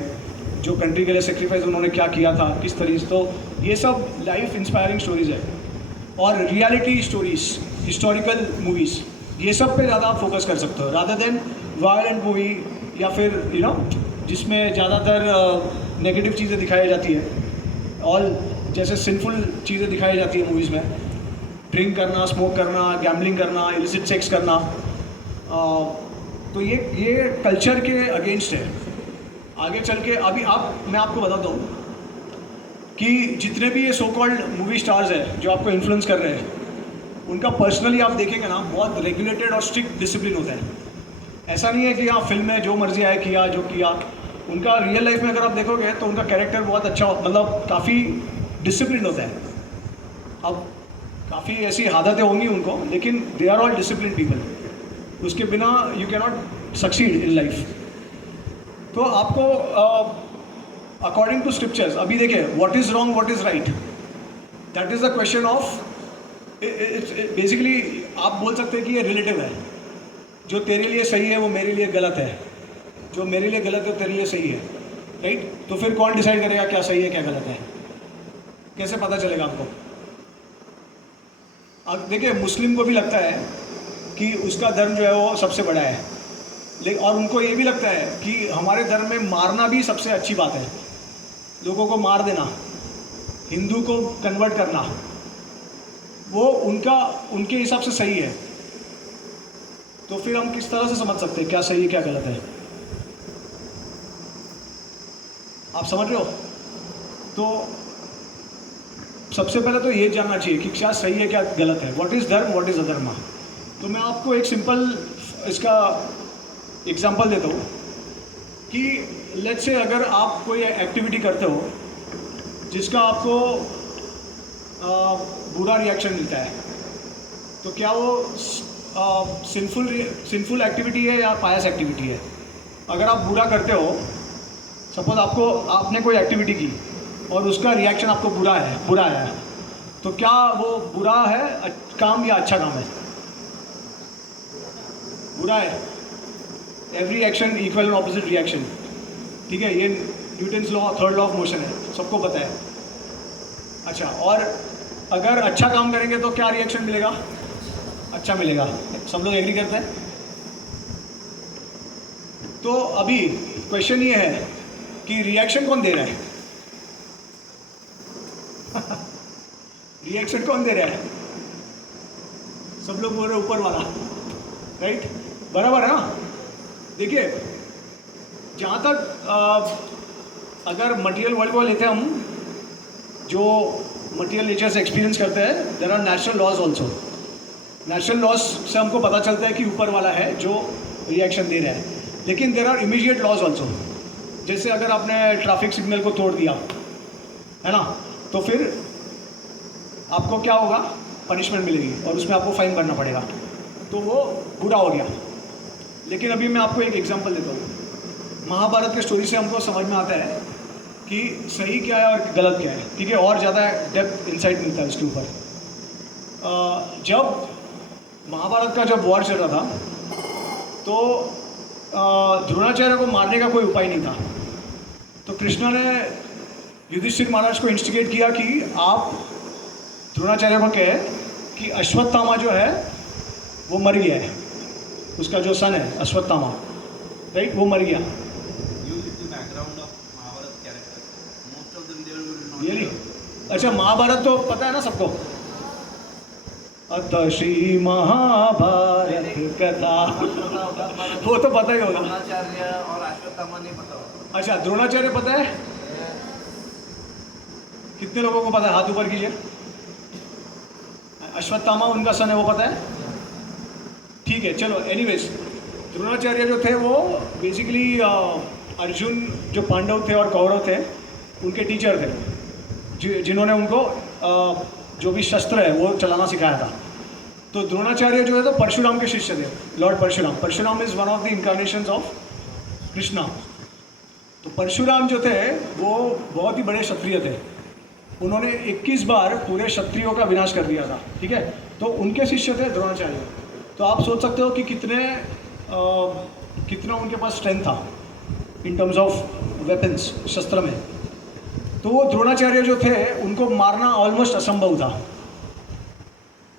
जो कंट्री के लिए सेक्रीफाइस उन्होंने क्या किया था, किस तरीके से। तो ये सब लाइफ इंस्पायरिंग स्टोरीज़ है। और रियलिटी स्टोरीज़, हिस्टोरिकल मूवीज़, ये सब पे ज़्यादा आप फोकस कर सकते हो रादर देन वायलेंट मूवी, या फिर जिसमें ज़्यादातर नेगेटिव चीज़ें दिखाई जाती है और जैसे सिंफुल चीज़ें दिखाई जाती है मूवीज़ में, ड्रिंक करना, स्मोक करना, गैम्बलिंग करना, इलिसिट सेक्स करना। तो ये कल्चर के अगेंस्ट है। आगे चल के अभी मैं आपको बताता हूँ कि जितने भी ये सो कॉल्ड मूवी स्टार्स हैं जो आपको इन्फ्लुएंस कर रहे हैं, उनका पर्सनली आप देखेंगे ना, बहुत रेगुलेटेड और स्ट्रिक्ट डिसिप्लिन होता है। ऐसा नहीं है कि हाँ फिल्म में जो मर्जी आए किया जो किया। उनका रियल लाइफ में अगर आप देखोगे तो उनका कैरेक्टर बहुत अच्छा, मतलब काफ़ी डिसिप्लिन होता है। अब काफ़ी ऐसी आदतें होंगी उनको, लेकिन they are all discipline people. उसके बिना you can not succeed in life. तो आपको अकॉर्डिंग टू स्क्रिप्चर्स, अभी देखिए, what is wrong, what is right, that is the question of, basically आप बोल सकते हैं कि ये रिलेटिव है। जो तेरे लिए सही है वो मेरे लिए गलत है, जो मेरे लिए गलत है तेरे लिए सही है, राइट? तो फिर कौन डिसाइड करेगा क्या सही है क्या गलत है? कैसे पता चलेगा आपको? अब देखिए, मुस्लिम को भी लगता है कि उसका धर्म जो है वो सबसे बड़ा है, लेकिन और उनको ये भी लगता है कि हमारे धर्म में मारना भी सबसे अच्छी बात है, लोगों को मार देना, हिंदू को कन्वर्ट करना, वो उनके हिसाब से सही है। तो फिर हम किस तरह से समझ सकते हैं क्या सही है क्या गलत है? आप समझ रहे हो? तो सबसे पहले तो ये जानना चाहिए कि क्या सही है क्या गलत है, व्हाट इज़ धर्म, व्हाट इज़ अधर्म। तो मैं आपको एक सिंपल इसका एग्जांपल देता हूँ कि लेट्स से अगर आप कोई एक्टिविटी करते हो जिसका आपको बुरा रिएक्शन मिलता है, तो क्या वो सिंफुल एक्टिविटी है या पायस एक्टिविटी है? अगर आप बुरा करते हो, सपोज आपने कोई एक्टिविटी की और उसका रिएक्शन आपको बुरा है, तो क्या वो बुरा है काम या अच्छा काम है? बुरा है। Every action equal and opposite reaction, ठीक है? ये Newton's law, third law of motion है, सबको पता है। अच्छा, और अगर अच्छा काम करेंगे तो क्या रिएक्शन मिलेगा? अच्छा मिलेगा। सब लोग एग्री करते हैं? तो अभी क्वेश्चन ये है कि रिएक्शन कौन दे रहा है? रिएक्शन कौन दे रहा है? सब लोग बोल रहे ऊपर वाला, राइट? बराबर है ना? देखिए, जहाँ तक अगर मटेरियल वर्ल्ड को लेते हैं हम, जो मटेरियल नेचर से एक्सपीरियंस करते हैं, there are natural laws also. Natural laws से हमको पता चलता है कि ऊपर वाला है जो रिएक्शन दे रहा है, लेकिन there are immediate laws also. जैसे अगर आपने ट्रैफिक सिग्नल को तोड़ दिया है ना, तो फिर आपको क्या होगा? पनिशमेंट मिलेगी और उसमें आपको फाइन भरना पड़ेगा, तो वो बुरा हो गया। लेकिन अभी मैं आपको एक एग्जांपल देता हूँ। महाभारत के स्टोरी से हमको समझ में आता है कि सही क्या है और गलत क्या है, ठीक है? और ज़्यादा डेप्थ इंसाइट मिलता है इसके ऊपर। जब महाभारत का जब वॉर चल रहा था, तो द्रोणाचार्य को मारने का कोई उपाय नहीं था। तो कृष्णा ने युधिष्ठिर महाराज को इंस्टिगेट किया कि आप द्रोणाचार्य को कहे कि अश्वत्थामा जो है वो मर गया है, उसका जो सन है अश्वत्थामा, राइट, वो मर गया। रियली? अच्छा, महाभारत तो पता है ना सबको? अत श्री महाभारत कथा, वो तो पता ही होगा। द्रोणाचार्य और अश्वत्थामा नहीं पता होगा। अच्छा, द्रोणाचार्य पता है? कितने लोगों को पता है? हाथ ऊपर कीजिए। अश्वत्थामा उनका सन है, वो पता है? ठीक है, चलो। एनीवेज, द्रोणाचार्य जो थे वो बेसिकली अर्जुन, जो पांडव थे और कौरव थे, उनके टीचर थे, जिन्होंने उनको जो भी शस्त्र है वो चलाना सिखाया था। तो द्रोणाचार्य जो है तो परशुराम के शिष्य थे, lord Parashuram. Parashuram is one of the incarnations of Krishna. तो परशुराम जो थे वो बहुत ही बड़े क्षत्रिय थे। उन्होंने 21 बार पूरे क्षत्रियों का विनाश कर दिया था, ठीक है? तो उनके शिष्य थे द्रोणाचार्य। तो आप सोच सकते हो कि कितना उनके पास स्ट्रेंथ था इन टर्म्स ऑफ वेपन्स, शस्त्र में। तो वो द्रोणाचार्य जो थे उनको मारना ऑलमोस्ट असंभव था।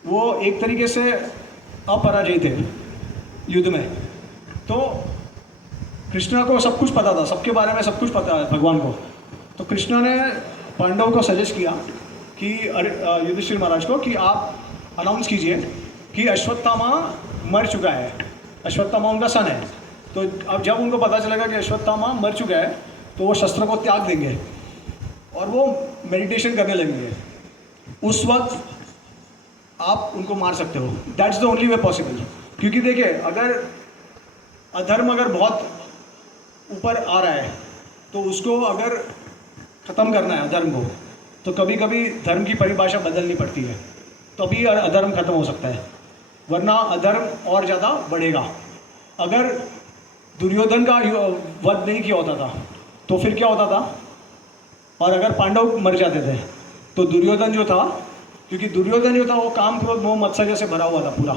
वो एक तरीके से अपराजय थे युद्ध में। तो कृष्णा को सब कुछ पता था, सबके बारे में सब कुछ पता है भगवान को। तो कृष्णा ने पांडव को सजेस्ट किया कि युधिष्ठिर महाराज को कि आप अनाउंस कीजिए कि अश्वत्थामा मर चुका है। अश्वत्थामा उनका सन है। तो अब जब उनको पता चलेगा कि अश्वत्थामा मर चुका है तो वो शस्त्र को त्याग देंगे और वो मेडिटेशन करने लगेंगे। उस वक्त आप उनको मार सकते हो। That's the only way possible. क्योंकि देखिए, अगर अधर्म बहुत ऊपर आ रहा है तो उसको अगर ख़त्म करना है अधर्म को, तो कभी कभी धर्म की परिभाषा बदलनी पड़ती है, तभी अधर्म खत्म हो सकता है, वरना अधर्म और ज़्यादा बढ़ेगा। अगर दुर्योधन का वध नहीं किया होता था तो फिर क्या होता था, और अगर पांडव मर जाते थे तो दुर्योधन जो था, क्योंकि दुर्योधन जो था वो काम, क्रोध, मोह, मत्सर्य से भरा हुआ था पूरा,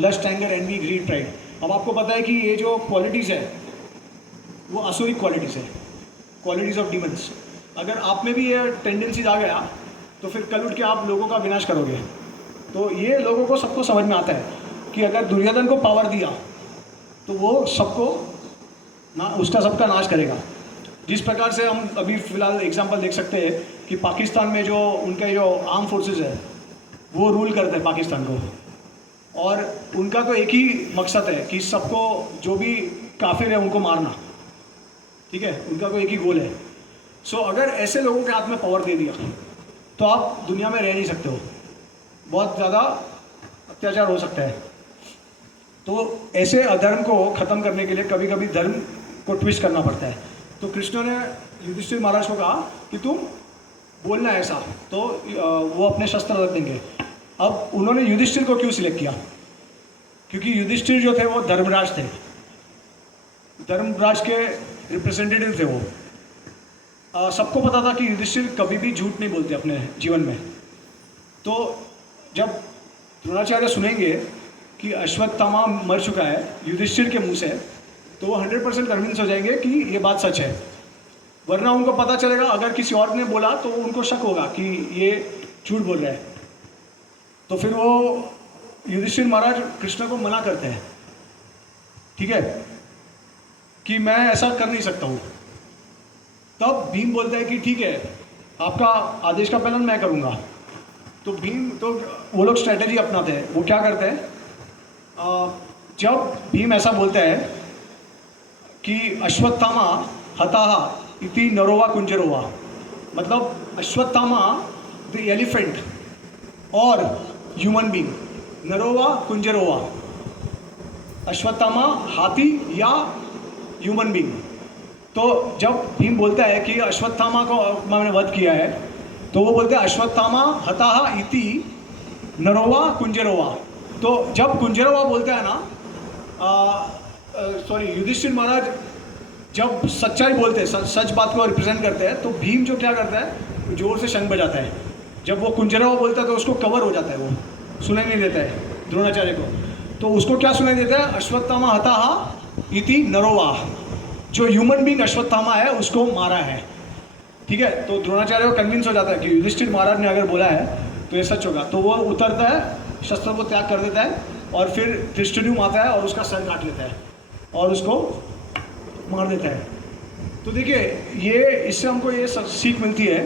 lust, anger, envy, greed, pride. अब आपको पता है कि ये जो क्वालिटीज़ है वो असुरिक क्वालिटीज़ है, क्वालिटीज़ ऑफ डीमंस। अगर आप में भी ये टेंडेंसीज आ गया तो फिर कल उठ के आप लोगों का विनाश करोगे। तो ये लोगों को सबको समझ में आता है कि अगर दुर्योधन को पावर दिया तो वो सबको उसका सबका नाश करेगा। जिस प्रकार से हम अभी फ़िलहाल एग्जांपल देख सकते हैं कि पाकिस्तान में जो उनके जो आर्म फोर्सेस है वो रूल करते हैं पाकिस्तान को, और उनका तो एक ही मकसद है कि सबको, जो भी काफिर है उनको मारना। ठीक है, उनका तो एक ही गोल है। सो अगर ऐसे लोगों के हाथ में पावर दे दिया तो आप दुनिया में रह नहीं सकते हो, बहुत ज़्यादा अत्याचार हो सकता है। तो ऐसे अधर्म को ख़त्म करने के लिए कभी कभी धर्म को ट्विस्ट करना पड़ता है। तो कृष्ण ने युधिष्ठिर महाराज को कहा कि तुम बोलना ऐसा, तो वो अपने शस्त्र रख देंगे। अब उन्होंने युधिष्ठिर को क्यों सिलेक्ट किया? क्योंकि युधिष्ठिर जो थे वो धर्मराज थे, धर्मराज के रिप्रेजेंटेटिव थे वो। सबको पता था कि युधिष्ठिर कभी भी झूठ नहीं बोलते अपने जीवन में। तो जब द्रोणाचार्य सुनेंगे कि अश्वत्थामा मर चुका है युधिष्ठिर के मुंह से, तो वो 100% कन्विंस हो जाएंगे कि ये बात सच है। वरना उनको पता चलेगा अगर किसी और ने बोला तो उनको शक होगा कि ये झूठ बोल रहा है। तो फिर वो युधिष्ठिर महाराज कृष्ण को मना करते हैं, ठीक है, कि मैं ऐसा कर नहीं सकता हूँ। तब भीम बोलता है कि ठीक है, आपका आदेश का पालन मैं करूँगा। तो भीम, तो वो लोग स्ट्रेटेजी अपनाते हैं। वो क्या करते हैं, जब भीम ऐसा बोलता है कि अश्वत्थामा हताहा इति नरोवा कुंजरोवा, मतलब अश्वत्थामा द एलिफेंट और ह्यूमन बींग, नरोवा कुंजरोवा, अश्वत्थामा हाथी या ह्यूमन बींग। तो जब भीम बोलता है कि अश्वत्थामा को मैंने वध किया है, तो वो बोलते हैं अश्वत्थामा हताहा इति नरोवा कुंजरोवा। तो जब कुंजरोवा बोलता है ना, सॉरी, युधिष्ठिर महाराज जब सच्चाई बोलते हैं, सच बात को रिप्रेजेंट करते हैं, तो भीम जो क्या करता है, जोर से शंख बजाता है। जब वो कुंजरोवा बोलता है तो उसको कवर हो जाता है, वो सुनाई नहीं देता है द्रोणाचार्य को। तो उसको क्या सुनाई देता है, अश्वत्थामा हताहा इति नरोवा, जो ह्यूमन बींग अश्वत्थामा है उसको मारा है। ठीक है, तो द्रोणाचार्य को कन्विंस हो जाता है कि युधिष्ठिर महाराज ने अगर बोला है तो ये सच होगा। तो वो उतरता है, शस्त्र को त्याग कर देता है, और फिर धृष्टद्युम्न आता है और उसका सर काट लेता है और उसको मार देता है। तो देखिए, ये इससे हमको ये सीख मिलती है।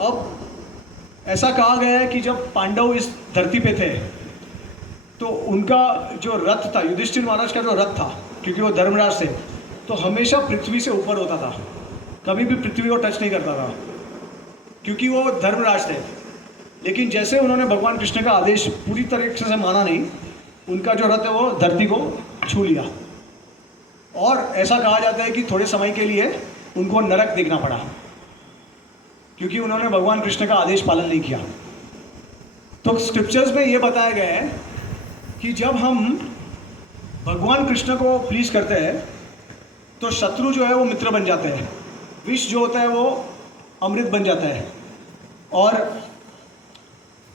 अब ऐसा कहा गया है कि जब पांडव इस धरती पे थे तो उनका जो रथ था, युधिष्ठिर महाराज का जो रथ था, क्योंकि वो धर्मराज थे, तो हमेशा पृथ्वी से ऊपर होता था, कभी भी पृथ्वी को टच नहीं करता था, क्योंकि वो धर्मराज थे। लेकिन जैसे उन्होंने भगवान कृष्ण का आदेश पूरी तरीके से माना नहीं, उनका जो रथ है वो धरती को छू लिया। और ऐसा कहा जाता है कि थोड़े समय के लिए उनको नरक देखना पड़ा, क्योंकि उन्होंने भगवान कृष्ण का आदेश पालन नहीं किया। तो स्क्रिप्चर्स में ये बताया गया है कि जब हम भगवान कृष्ण को प्लीज करते हैं तो शत्रु जो है वो मित्र बन जाते हैं, विष जो होता है वो अमृत बन जाता है, और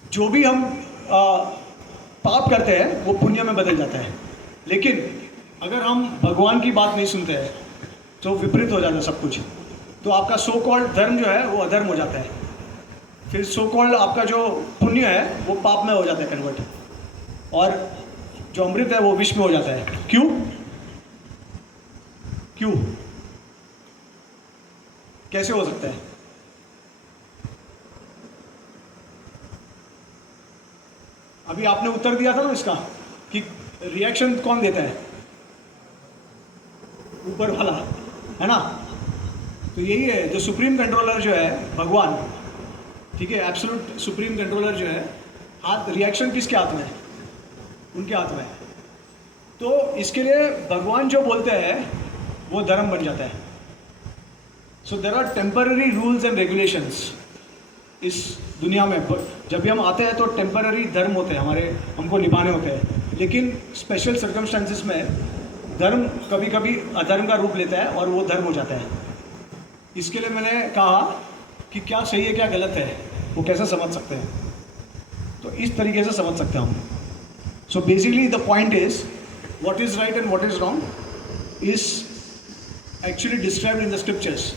जो भी हम पाप करते हैं वो पुण्य में बदल जाता है। लेकिन अगर हम भगवान की बात नहीं सुनते हैं तो विपरीत हो जाता है सब कुछ। तो आपका सो कॉल्ड धर्म जो है वो अधर्म हो जाता है, फिर सो कॉल्ड आपका जो पुण्य है वो पाप में हो जाता है कन्वर्ट, और जो अमृत है वो विष में हो जाता है। क्यों? क्यों? कैसे हो सकता है? अभी आपने उत्तर दिया था ना इसका कि रिएक्शन कौन देता है? ऊपर वाला, है ना? तो यही है, जो सुप्रीम कंट्रोलर जो है भगवान, ठीक है, एब्सोल्यूट सुप्रीम कंट्रोलर जो है, हाथ रिएक्शन किसके हाथ में है? उनके हाथ में है। तो इसके लिए भगवान जो बोलते हैं वो धर्म बन जाता है। So there are temporary rules and regulations इस दुनिया में। जब भी हम आते हैं तो टेम्पररी धर्म होते हैं हमारे, हमको निभाने होते हैं। लेकिन स्पेशल सर्कमस्टेंसेस में धर्म कभी कभी अधर्म का रूप लेता है और वो धर्म हो जाता है। इसके लिए मैंने कहा कि क्या सही है क्या गलत है वो कैसे समझ सकते हैं, तो इस तरीके से समझ सकते हैं हम। सो basically the point is what is right and what is wrong is actually described in the scriptures,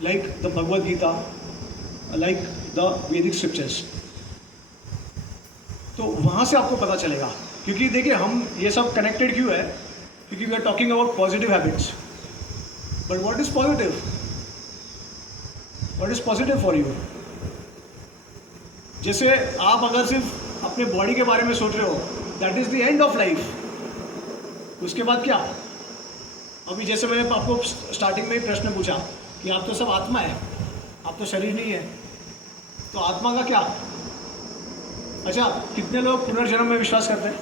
like the Bhagavad Gita, like the Vedic scriptures. तो वहाँ से आपको पता चलेगा, क्योंकि देखिए हम ये सब कनेक्टेड क्यों है, क्योंकि we are talking about positive habits. But what is positive? What is positive for you? जैसे आप अगर सिर्फ अपने बॉडी के बारे में सोच रहे हो, that is the end of life. उसके बाद क्या? अभी जैसे मैंने आपको स्टार्टिंग में ही प्रश्न पूछा कि आप तो सब आत्मा है, आप तो शरीर नहीं है, तो आत्मा का क्या? अच्छा, कितने लोग पुनर्जन्म में विश्वास करते हैं?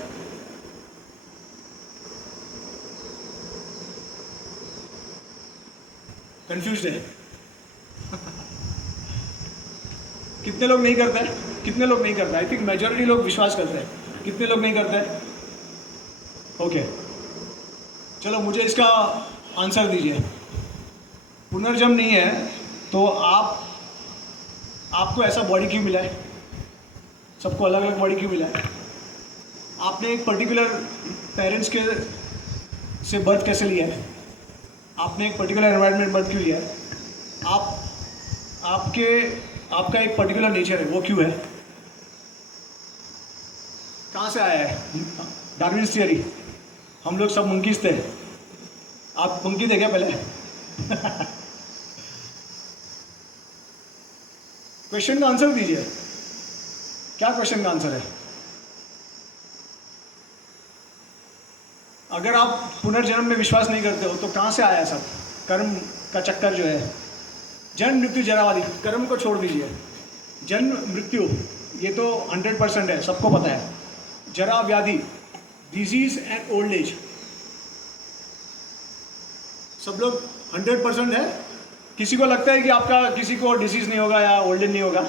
कंफ्यूज्ड है? कितने लोग नहीं करते हैं? कितने लोग नहीं करते? आई थिंक मेजॉरिटी लोग विश्वास करते हैं। कितने लोग नहीं करते हैं? ओके, चलो मुझे इसका आंसर दीजिए। पुनर्जन्म नहीं है तो आपको ऐसा बॉडी क्यों मिला है? सबको अलग अलग बॉडी क्यों मिला है? आपने एक पर्टिकुलर पेरेंट्स के से बर्थ कैसे लिया है? आपने एक पर्टिकुलर एनवायरनमेंट बर्थ क्यों लिया है? आपका एक पर्टिकुलर नेचर है, वो क्यों है? कहाँ से आया है? डार्विन्स थियरी, हम लोग सब मंकीज थे। आप मंकी थे क्या पहले? क्वेश्चन का आंसर दीजिए। क्या क्वेश्चन का आंसर है? अगर आप पुनर्जन्म में विश्वास नहीं करते हो तो कहाँ से आया सब? कर्म का चक्कर जो है, जन्म मृत्यु जरावादी, कर्म को छोड़ दीजिए। जन्म मृत्यु ये तो 100% है, सबको पता है। जरा व्याधि, डिजीज एंड ओल्ड एज, सब लोग 100% है। किसी को लगता है कि आपका किसी को डिजीज नहीं होगा या ओल्ड एज नहीं होगा?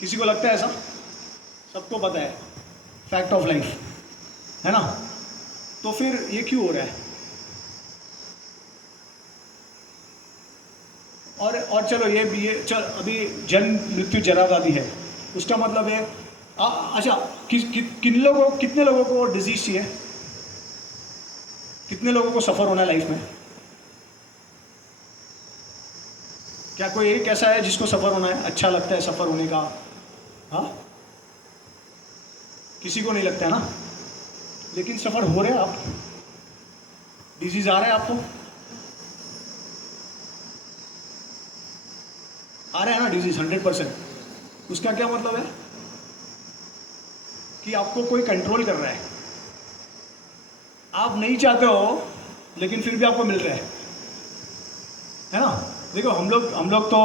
किसी को लगता है ऐसा? सबको पता है, फैक्ट ऑफ लाइफ है ना? तो फिर ये क्यों हो रहा है? और चलो ये चल, अभी जन्म मृत्यु जरा व्याधि है, उसका मतलब है अच्छा, कितने लोगों को डिजीज चाहिए? कितने लोगों को सफ़र होना है लाइफ में? क्या कोई एक ऐसा है जिसको सफ़र होना है, अच्छा लगता है सफ़र होने का? हाँ, किसी को नहीं लगता है ना। लेकिन सफ़र हो रहे हैं आप, डिजीज आ रहे हैं आपको, आ रहे हैं ना डिजीज 100%। उसका क्या मतलब है? कि आपको कोई कंट्रोल कर रहा है। आप नहीं चाहते हो लेकिन फिर भी आपको मिल रहा है ना? देखो हम लोग तो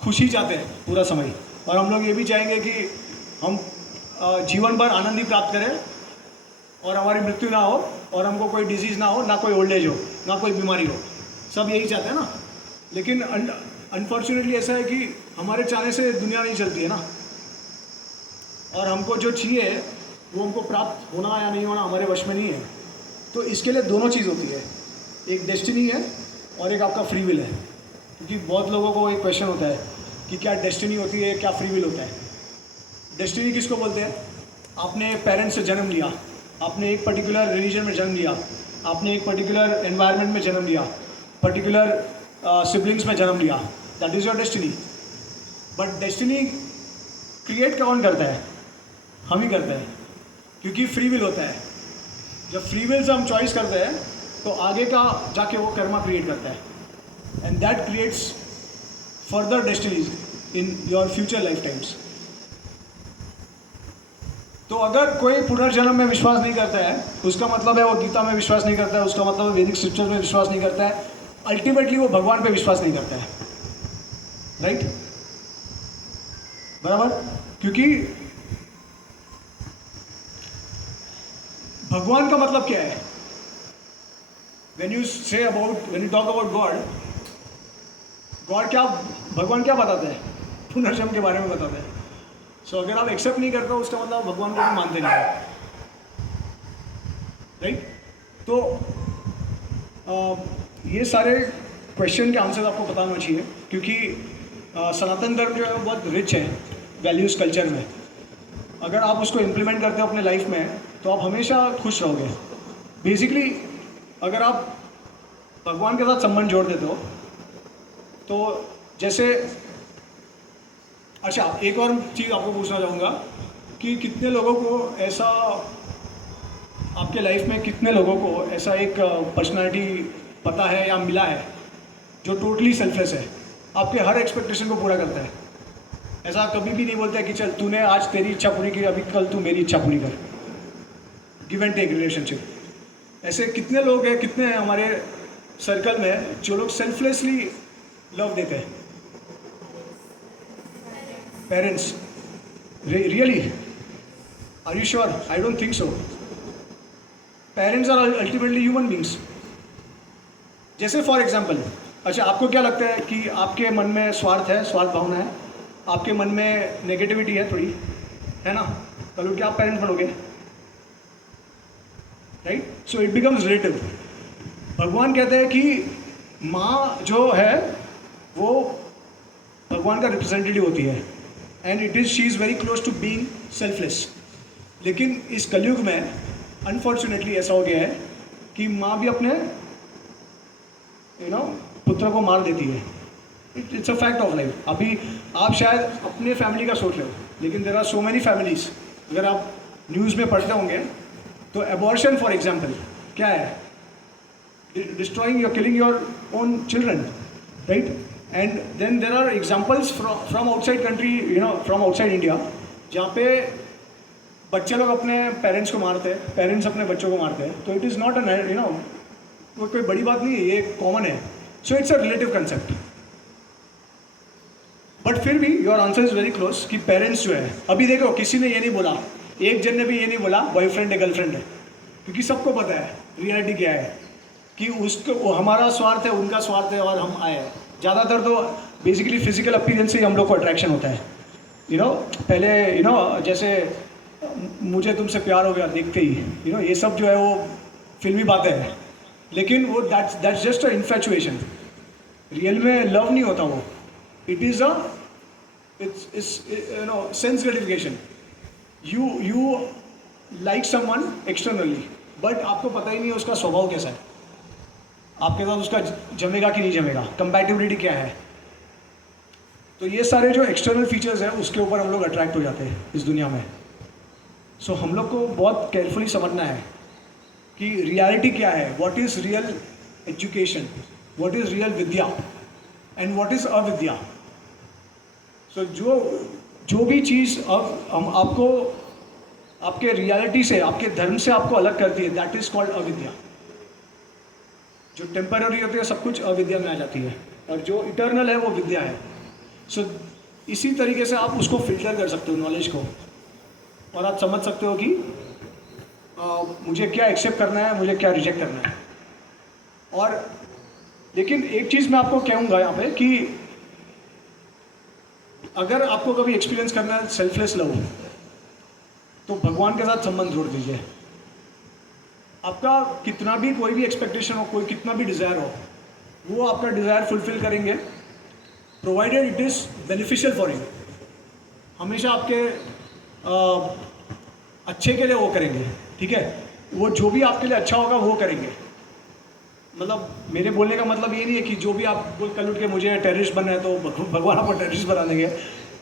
खुशी चाहते हैं पूरा समय, और हम लोग ये भी चाहेंगे कि हम जीवन भर आनंद ही प्राप्त करें और हमारी मृत्यु ना हो और हमको कोई डिजीज़ ना हो, ना कोई ओल्ड एज हो, ना कोई बीमारी हो। सब यही चाहते हैं ना। लेकिन अनफॉर्चुनेटली ऐसा है कि हमारे चाहने से दुनिया नहीं चलती है ना, और हमको जो चाहिए वो हमको प्राप्त होना या नहीं होना हमारे वश में नहीं है। तो इसके लिए दोनों चीज़ होती है, एक डेस्टिनी है और एक आपका फ्री विल है। क्योंकि बहुत लोगों को एक क्वेश्चन होता है कि क्या डेस्टिनी होती है, क्या फ्री विल होता है? डेस्टिनी किसको बोलते हैं? आपने पेरेंट्स से जन्म लिया, आपने एक पर्टिकुलर रिलीजन में जन्म लिया, आपने एक पर्टिकुलर एनवायरनमेंट में जन्म लिया, पर्टिकुलर सिबलिंग्स में जन्म लिया, that is your destiny. But destiny create कौन करता है? हम ही करते हैं, क्योंकि फ्री विल होता है। जब फ्री विल से हम चॉइस करते हैं तो आगे का जाके वो कर्मा क्रिएट करता है, and that creates further destinies in your future lifetimes. तो अगर कोई पुनर्जन्म में विश्वास नहीं करता है, उसका मतलब है वो गीता में विश्वास नहीं करता है, उसका मतलब है वैदिक स्क्रिप्चर में विश्वास नहीं करता है, अल्टीमेटली वो भगवान पे विश्वास नहीं करता है। राइट? बराबर? क्योंकि भगवान का मतलब क्या है? when you talk about God क्या, भगवान क्या बताते हैं? पुनर्जन्म के बारे में बताते हैं। सो अगर आप एक्सेप्ट नहीं करते हो, उसका मतलब भगवान को भी मानते नहीं हो। राइट? तो ये सारे क्वेश्चन के आंसर आपको पता होना चाहिए, क्योंकि सनातन धर्म जो है वो बहुत रिच है वैल्यूज़ कल्चर में। अगर आप उसको इम्प्लीमेंट करते हो अपने लाइफ में तो आप हमेशा खुश रहोगे। बेसिकली अगर आप भगवान के साथ संबंध जोड़ देते हो तो जैसे, अच्छा एक और चीज़ आपको पूछना चाहूँगा कि कितने लोगों को ऐसा, आपके लाइफ में कितने लोगों को ऐसा एक पर्सनालिटी पता है या मिला है जो टोटली सेल्फलेस है, आपके हर एक्सपेक्टेशन को पूरा करता है, ऐसा कभी भी नहीं बोलता है कि चल तूने आज तेरी इच्छा पूरी की, अभी कल तू मेरी इच्छा पूरी कर। Give and take relationship. ऐसे कितने लोग हैं, कितने हैं हमारे सर्कल में जो लोग सेल्फलेसली लव देते हैं? Parents. Really? Are you sure? I don't think so. Parents are ultimately human beings. जैसे फॉर एग्जाम्पल, अच्छा आपको क्या लगता है कि आपके मन में स्वार्थ है, स्वार्थ भावना है, आपके मन में नेगेटिविटी है थोड़ी, है ना? कल क्या आप पेरेंट्स बनोगे? Right? So it becomes relative. भगवान कहते हैं कि माँ जो है वो भगवान का रिप्रेजेंटेटिव होती है, and it is she is very close to being selfless. लेकिन इस कलयुग में अनफॉर्चुनेटली ऐसा हो गया है कि माँ भी अपने पुत्र को मार देती है। It's a fact of life. अभी आप शायद अपने फैमिली का सोच रहे हो, लेकिन there are so many families, अगर आप न्यूज़ में पढ़ते होंगे तो एबॉर्शन फॉर एग्जाम्पल क्या है? Destroying your, killing your own children, right? And then there are examples from outside country, from outside India, जहाँ पे बच्चे लोग अपने पेरेंट्स को मारते हैं, पेरेंट्स अपने बच्चों को मारते हैं। तो इट इज़ नॉट अ कोई बड़ी बात नहीं है, ये कॉमन है। So it's a relative concept. But फिर भी your answer is very close कि पेरेंट्स जो है, अभी देखो किसी ने ये नहीं बोला, एक जन ने भी ये नहीं बोला बॉयफ्रेंड है गर्लफ्रेंड है, क्योंकि सबको पता है रियलिटी क्या है कि उसको हमारा स्वार्थ है, उनका स्वार्थ है, और हम आए हैं। ज़्यादातर तो बेसिकली फिजिकल अपीयरेंस से ही हम लोग को अट्रैक्शन होता है। पहले जैसे मुझे तुमसे प्यार हो गया देखते ही, ये सब जो है वो फिल्मी बातें हैं, लेकिन वो that's just a infatuation. Real में लव नहीं होता वो, it is sense gratification. You like someone externally, but आपको पता ही नहीं है उसका स्वभाव कैसा है, आपके साथ उसका जमेगा कि नहीं जमेगा, कंपैटिबिलिटी क्या है। तो ये सारे जो एक्सटर्नल फीचर्स हैं उसके ऊपर हम लोग अट्रैक्ट हो जाते हैं इस दुनिया में। सो हम लोग को बहुत केयरफुली समझना है कि रियलिटी क्या है, what is real education, what is real Vidya, and what is अविद्या। सो जो भी चीज़ अब हम आपको आपके रियलिटी से, आपके धर्म से आपको अलग करती है, दैट इज़ कॉल्ड अविद्या। जो टेम्पररी होती है सब कुछ अविद्या में आ जाती है, और जो इटर्नल है वो विद्या है। सो इसी तरीके से आप उसको फिल्टर कर सकते हो नॉलेज को, और आप समझ सकते हो कि मुझे क्या एक्सेप्ट करना है, मुझे क्या रिजेक्ट करना है। और लेकिन एक चीज़ मैं आपको कहूँगा यहाँ पे कि अगर आपको कभी एक्सपीरियंस करना है सेल्फलेस लव, तो भगवान के साथ संबंध जोड़ दीजिए। आपका कितना भी कोई भी एक्सपेक्टेशन हो, कोई कितना भी डिज़ायर हो, वो आपका डिज़ायर फुलफिल करेंगे, provided it is beneficial for you. हमेशा आपके अच्छे के लिए वो करेंगे, ठीक है। वो जो भी आपके लिए अच्छा होगा वो करेंगे। मतलब मेरे बोलने का मतलब ये नहीं है कि जो भी आप कल उठ के मुझे टेररिस्ट बनना है तो भगवान आपको टेररिस्ट बना देंगे,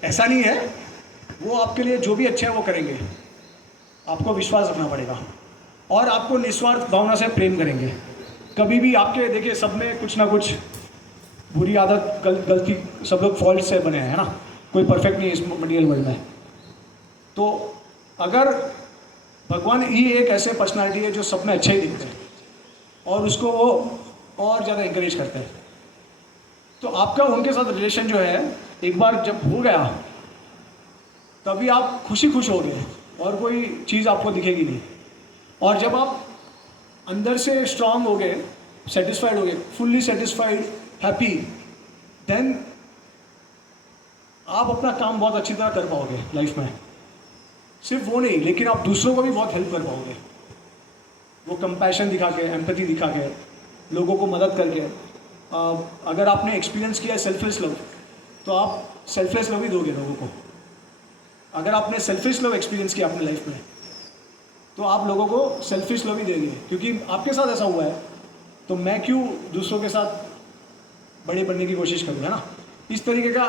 ऐसा नहीं है। वो आपके लिए जो भी अच्छा है वो करेंगे, आपको विश्वास रखना पड़ेगा और आपको निस्वार्थ भावना से प्रेम करेंगे। कभी भी आपके देखिए सब में कुछ ना कुछ बुरी आदत गलती, सब लोग फॉल्ट से बने हैं, है ना, कोई परफेक्ट नहीं है इस मटीरियल वर्ल्ड में। तो अगर भगवान ही एक ऐसे पर्सनालिटी है जो सब में अच्छे ही दिखते हैं और उसको वो और ज़्यादा इंकरेज करते हैं, तो आपका उनके साथ रिलेशन जो है एक बार जब हो गया तभी आप खुशी खुश हो गए और कोई चीज़ आपको दिखेगी नहीं। और जब आप अंदर से स्ट्रांग हो गए, सेटिस्फाइड हो गए, फुल्ली सेटिस्फाइड, हैप्पी, देन आप अपना काम बहुत अच्छी तरह कर पाओगे लाइफ में। सिर्फ वो नहीं, लेकिन आप दूसरों को भी बहुत हेल्प कर पाओगे, वो कंपैशन दिखा के, एम्पैथी दिखा के, लोगों को मदद करके। अगर आपने एक्सपीरियंस किया है सेल्फलेस लव, तो आप सेल्फलेस लव ही दोगे लोगों को। अगर आपने सेल्फिश लव एक्सपीरियंस किया अपने लाइफ में, तो आप लोगों को सेल्फिश लव ही देंगे, क्योंकि आपके साथ ऐसा हुआ है, तो मैं क्यों दूसरों के साथ बड़े बनने की कोशिश करूँ, है ना। इस तरीके का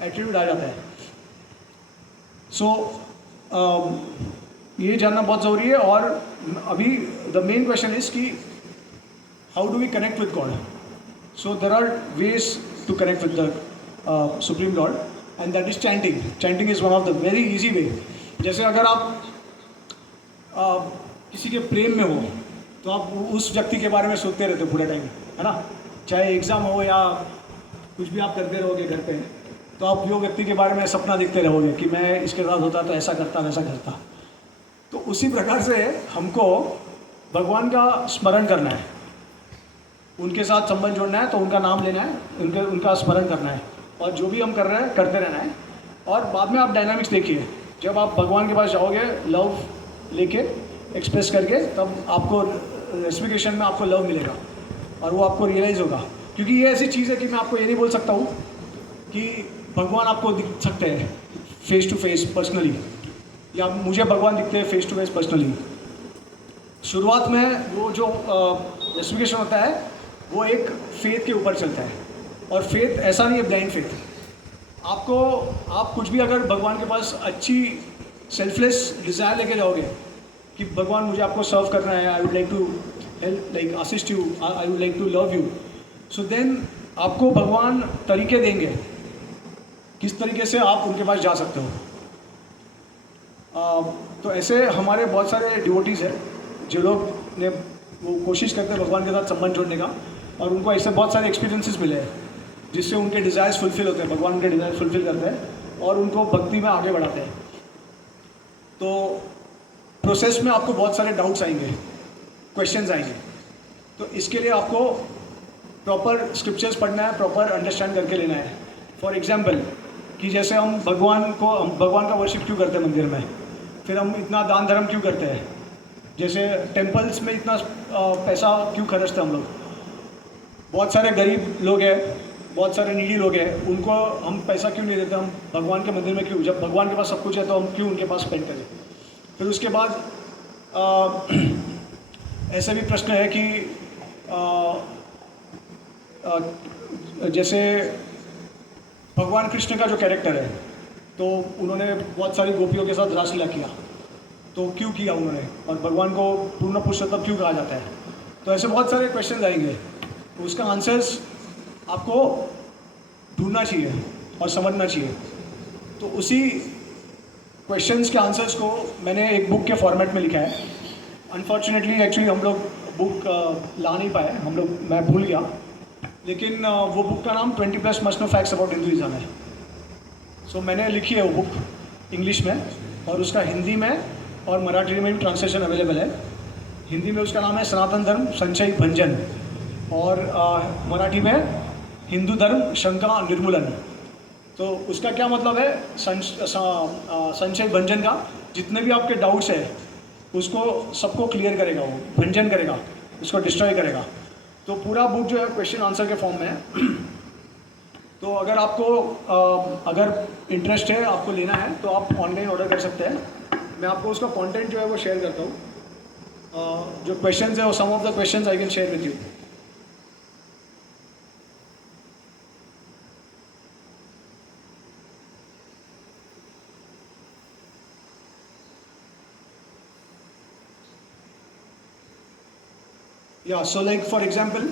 एटीट्यूड आ जाता है। सो ये जानना बहुत ज़रूरी है। और अभी द मेन क्वेश्चन इज़ कि how do we connect with God. So there are ways to connect with the supreme lord, and that is chanting. Chanting is one of the very easy way. जैसे अगर आप किसी के प्रेम में हो तो आप उस व्यक्ति के बारे में सोचते रहते हो पूरे टाइम, है ना। चाहे एग्ज़ाम हो या कुछ भी आप करते रहोगे घर पे, तो आप वो व्यक्ति के बारे में सपना देखते रहोगे कि मैं इसके साथ होता तो ऐसा करता वैसा करता। तो उसी प्रकार से हमको भगवान का स्मरण करना है, उनके साथ संबंध जोड़ना है, तो उनका नाम लेना है, उनका स्मरण करना है, और जो भी हम कर रहे हैं करते रहना है। और बाद में आप डायनामिक्स देखिए, जब आप भगवान के पास जाओगे लव लेके, एक्सप्रेस करके, तब आपको रेस्पिकेशन में आपको लव मिलेगा और वो आपको रियलाइज़ होगा। क्योंकि ये ऐसी चीज़ है कि मैं आपको ये नहीं बोल सकता हूँ कि भगवान आपको दिख सकते हैं फेस टू फेस पर्सनली, या मुझे भगवान दिखते हैं फेस टू फेस पर्सनली। शुरुआत में वो जो रेस्पिकेशन होता है वो एक फेथ के ऊपर चलता है, और फेथ ऐसा नहीं है ब्लाइंड फेथ। आप कुछ भी अगर भगवान के पास अच्छी सेल्फलेस डिज़ायर लेके जाओगे कि भगवान मुझे आपको सर्व करना है, I would like to help, like assist you, I would like to love you, so then आपको भगवान तरीके देंगे किस तरीके से आप उनके पास जा सकते हो। तो ऐसे हमारे बहुत सारे डिवोटीज़ हैं जो लोग ने वो कोशिश करते हैं भगवान के साथ संबंध जोड़ने का, और उनको ऐसे बहुत सारे एक्सपीरियंसेस मिले हैं जिससे उनके डिज़ायर्स फुलफ़िल होते हैं, भगवान उनके डिज़ायर फुलफ़िल करते हैं और उनको भक्ति में आगे बढ़ाते हैं। तो प्रोसेस में आपको बहुत सारे डाउट्स आएंगे, क्वेश्चंस आएंगे, तो इसके लिए आपको प्रॉपर स्क्रिप्चर्स पढ़ना है, प्रॉपर अंडरस्टैंड करके लेना है। फॉर एग्जांपल कि जैसे हम भगवान का वर्शिप क्यों करते हैं मंदिर में, फिर हम इतना दान धर्म क्यों करते हैं, जैसे टेम्पल्स में इतना पैसा क्यों खर्चते हैं हम लोग। बहुत सारे गरीब लोग हैं, बहुत सारे नीडी लोग हैं, उनको हम पैसा क्यों नहीं देते, हम भगवान के मंदिर में क्यों, जब भगवान के पास सब कुछ है तो हम क्यों उनके पास स्पेंड करें। फिर उसके बाद ऐसे भी प्रश्न है कि जैसे भगवान कृष्ण का जो कैरेक्टर है, तो उन्होंने बहुत सारी गोपियों के साथ रासलीला किया, तो क्यों किया उन्होंने, और भगवान को पूर्ण पुरुषोत्तम क्यों कहा जाता है। तो ऐसे बहुत सारे क्वेश्चन आएंगे, तो उसका आंसर्स आपको ढूंढना चाहिए और समझना चाहिए। तो उसी क्वेश्चंस के आंसर्स को मैंने एक बुक के फॉर्मेट में लिखा है। अनफॉर्चुनेटली एक्चुअली हम लोग बुक ला नहीं पाए, मैं भूल गया, लेकिन वो बुक का नाम 20+ must know facts about Hinduism है। सो मैंने लिखी है वो बुक इंग्लिश में, और उसका हिंदी में और मराठी में भी ट्रांसलेशन अवेलेबल है। हिंदी में उसका नाम है सनातन धर्म संचय भंजन, और मराठी में हिंदू धर्म शंका निर्मूलन। तो उसका क्या मतलब है, संचय भंजन का जितने भी आपके डाउट्स है उसको सबको क्लियर करेगा, वो भंजन करेगा, उसको डिस्ट्रॉय करेगा। तो पूरा बुक जो है क्वेश्चन आंसर के फॉर्म में है। तो अगर आपको अगर इंटरेस्ट है, आपको लेना है, तो आप ऑनलाइन ऑर्डर कर सकते हैं। मैं आपको उसका कंटेंट जो है वो शेयर करता हूँ। जो क्वेश्चंस है वो some of the questions I can share with you. Yeah, so like for example,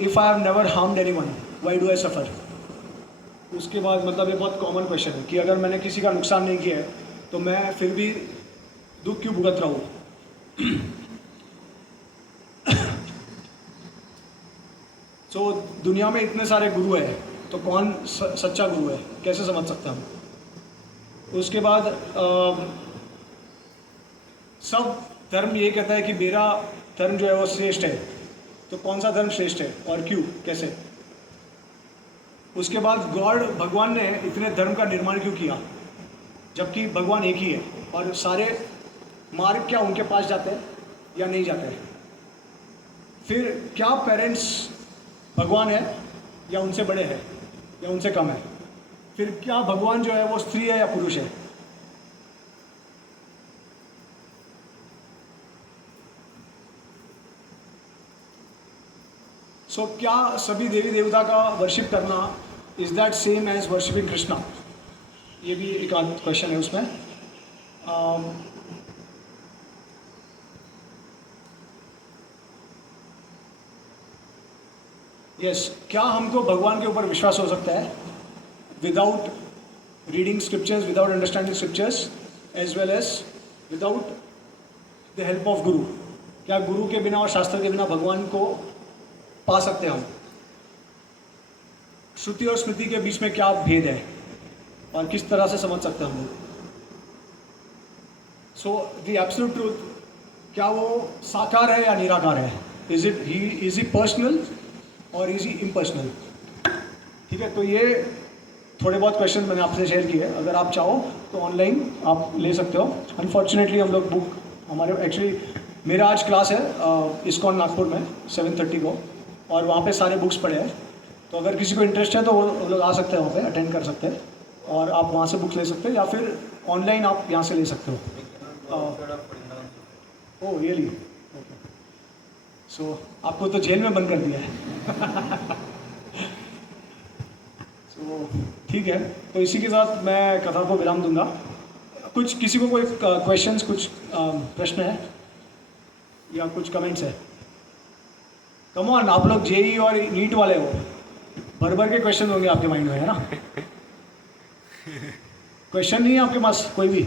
if I have never harmed anyone, why do I suffer? उसके बाद मतलब ये बहुत कॉमन क्वेश्चन है कि अगर मैंने किसी का नुकसान नहीं किया है तो मैं फिर भी दुख क्यों भुगत रहा हूँ? So दुनिया में इतने सारे गुरु हैं, तो कौन सच्चा गुरु है, कैसे समझ सकते हैं हम? उसके बाद सब धर्म ये कहता है कि मेरा धर्म जो है वो श्रेष्ठ है, तो कौन सा धर्म श्रेष्ठ है और क्यों, कैसे? उसके बाद गॉड, भगवान ने इतने धर्म का निर्माण क्यों किया, जबकि भगवान एक ही है और सारे मार्ग क्या उनके पास जाते हैं या नहीं जाते हैं? फिर क्या पेरेंट्स भगवान है या उनसे बड़े हैं या उनसे कम है? फिर क्या भगवान जो है वो स्त्री है या पुरुष है? सो क्या सभी देवी देवता का वर्शिप करना is that same as worshipping Krishna? ये भी एक आध क्वेश्चन है उसमें। यस, क्या हमको भगवान के ऊपर विश्वास हो सकता है without reading scriptures, without understanding scriptures, as well as without the help of guru? क्या गुरु के बिना और शास्त्र के बिना भगवान को पा सकते हैं हम? श्रुति और स्मृति के बीच में क्या भेद है और किस तरह से समझ सकते हैं हम लोग? सो द एब्सोल्यूट ट्रूथ, क्या वो साकार है या निराकार है? इज ही पर्सनल और इज ही इम्पर्सनल? ठीक है, तो ये थोड़े बहुत क्वेश्चन मैंने आपसे शेयर किए। अगर आप चाहो तो ऑनलाइन आप ले सकते हो। अनफॉर्चुनेटली हम लोग बुक, हमारे एक्चुअली मेरा आज क्लास है इस्कॉन नागपुर में 7:30 को, और वहाँ पे सारे बुक्स पड़े हैं। तो अगर किसी को इंटरेस्ट है तो वो लोग आ सकते हैं, वहाँ पे अटेंड कर सकते हैं और आप वहाँ से बुक्स ले सकते हैं, या फिर ऑनलाइन आप यहाँ से ले सकते हो। Oh really? ओके, सो आपको तो जेल में बंद कर दिया है। सो ठीक है, तो इसी के साथ मैं कथा को विराम दूंगा। कुछ किसी को कोई क्वेश्चंस, कुछ प्रश्न है या कुछ कमेंट्स है? कम ऑन, आप लोग जेई और नीट वाले हो, भर भर के क्वेश्चन होंगे आपके माइंड में, है ना? क्वेश्चन नहीं है आपके पास कोई भी?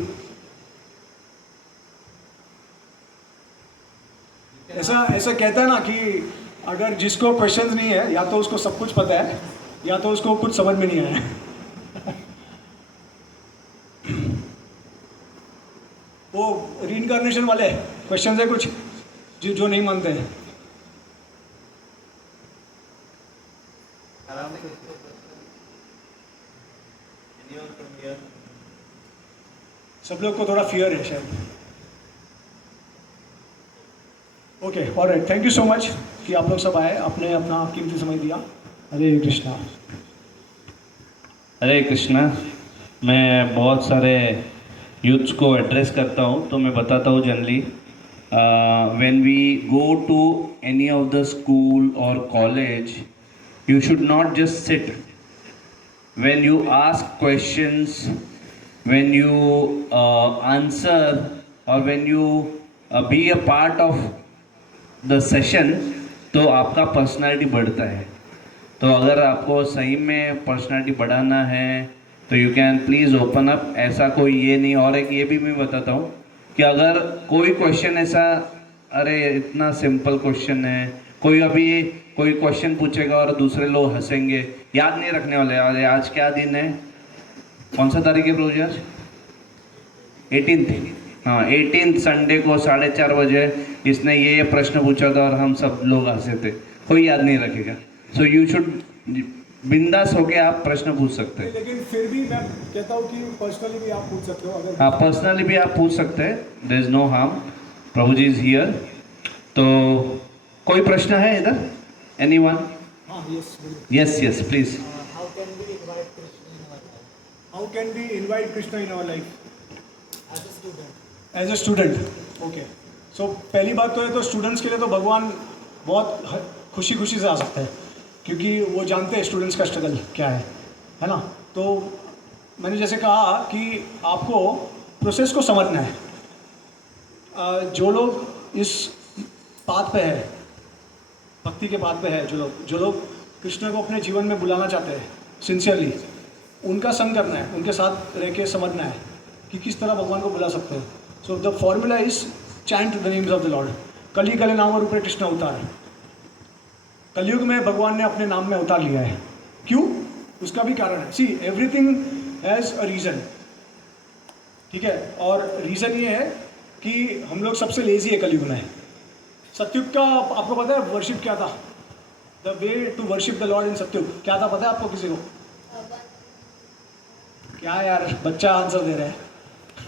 ऐसा कहता है ना कि अगर जिसको क्वेश्चंस नहीं है, या तो उसको सब कुछ पता है या तो उसको कुछ समझ में नहीं आया। वो रीइंकार्नेशन वाले क्वेश्चंस है कुछ जो नहीं मानते हैं? सब लोग को थोड़ा फियर है शायद। Okay, alright, thank you so much कि आप लोग सब आए, आपने अपना कीमती समय दिया। हरे कृष्णा। हरे कृष्णा। मैं बहुत सारे यूथ्स को एड्रेस करता हूँ, तो मैं बताता हूँ generally, when we go to any of the school और college, you should not just sit. When you ask questions, when you answer, or when you be a part of the session, तो आपका personality बढ़ता है। तो अगर आपको सही में पर्सनालिटी बढ़ाना है तो you can please open up. ऐसा कोई ये नहीं। और एक ये भी मैं बताता हूँ कि अगर कोई क्वेश्चन ऐसा, अरे इतना सिंपल क्वेश्चन है, कोई क्वेश्चन पूछेगा और दूसरे लोग हंसेंगे, याद नहीं रखने वाले। आज क्या दिन है, कौन सा तारीख है प्रभु आज? 18th। हाँ, 18th संडे को 4:30 बजे इसने ये प्रश्न पूछा था और हम सब लोग हंसे थे। कोई याद नहीं रखेगा। सो यू शुड बिंदास होके आप प्रश्न पूछ सकते हैं। लेकिन फिर भी मैं कहता हूँ कि पर्सनली भी आप पूछ सकते हो। अगर हाँ, पर्सनली भी आप पूछ सकते हैं, there is no harm. Prabhu ji is here. तो कोई प्रश्न है इधर? एनीवन? हाँ, yes, बोलिए. Yes, yes, please. how can we invite Krishna in our life How can we invite Krishna in our life? as a student? As a student. Okay. So पहली बात तो है, तो स्टूडेंट्स के लिए तो भगवान बहुत खुशी खुशी से आ सकते हैं, क्योंकि वो जानते हैं स्टूडेंट्स का स्ट्रगल क्या है ना. तो मैंने जैसे कहा कि आपको प्रोसेस को समझना है. जो लोग इस पाथ पे है, भक्ति के पाथ पे है, जो लोग कृष्ण को अपने जीवन में बुलाना चाहते हैं सिंसियरली, उनका संग करना है, उनके साथ रह के समझना है कि किस तरह भगवान को बुला सकते हैं. So the formula is chant the names of the Lord. कली कले नाम रूपे कृष्ण अवतार. कलयुग में भगवान ने अपने नाम में उतार लिया है. क्यों? उसका भी कारण है. सी, एवरीथिंग हैज़ अ रीज़न. ठीक है. और रीज़न ये है कि हम लोग सबसे लेजी है कलयुग में. सत्युग का आपको पता है वर्शिप क्या था? The way to worship the lord in Satyug क्या था, पता है आपको किसी को? क्या यार, बच्चा आंसर दे रहा है.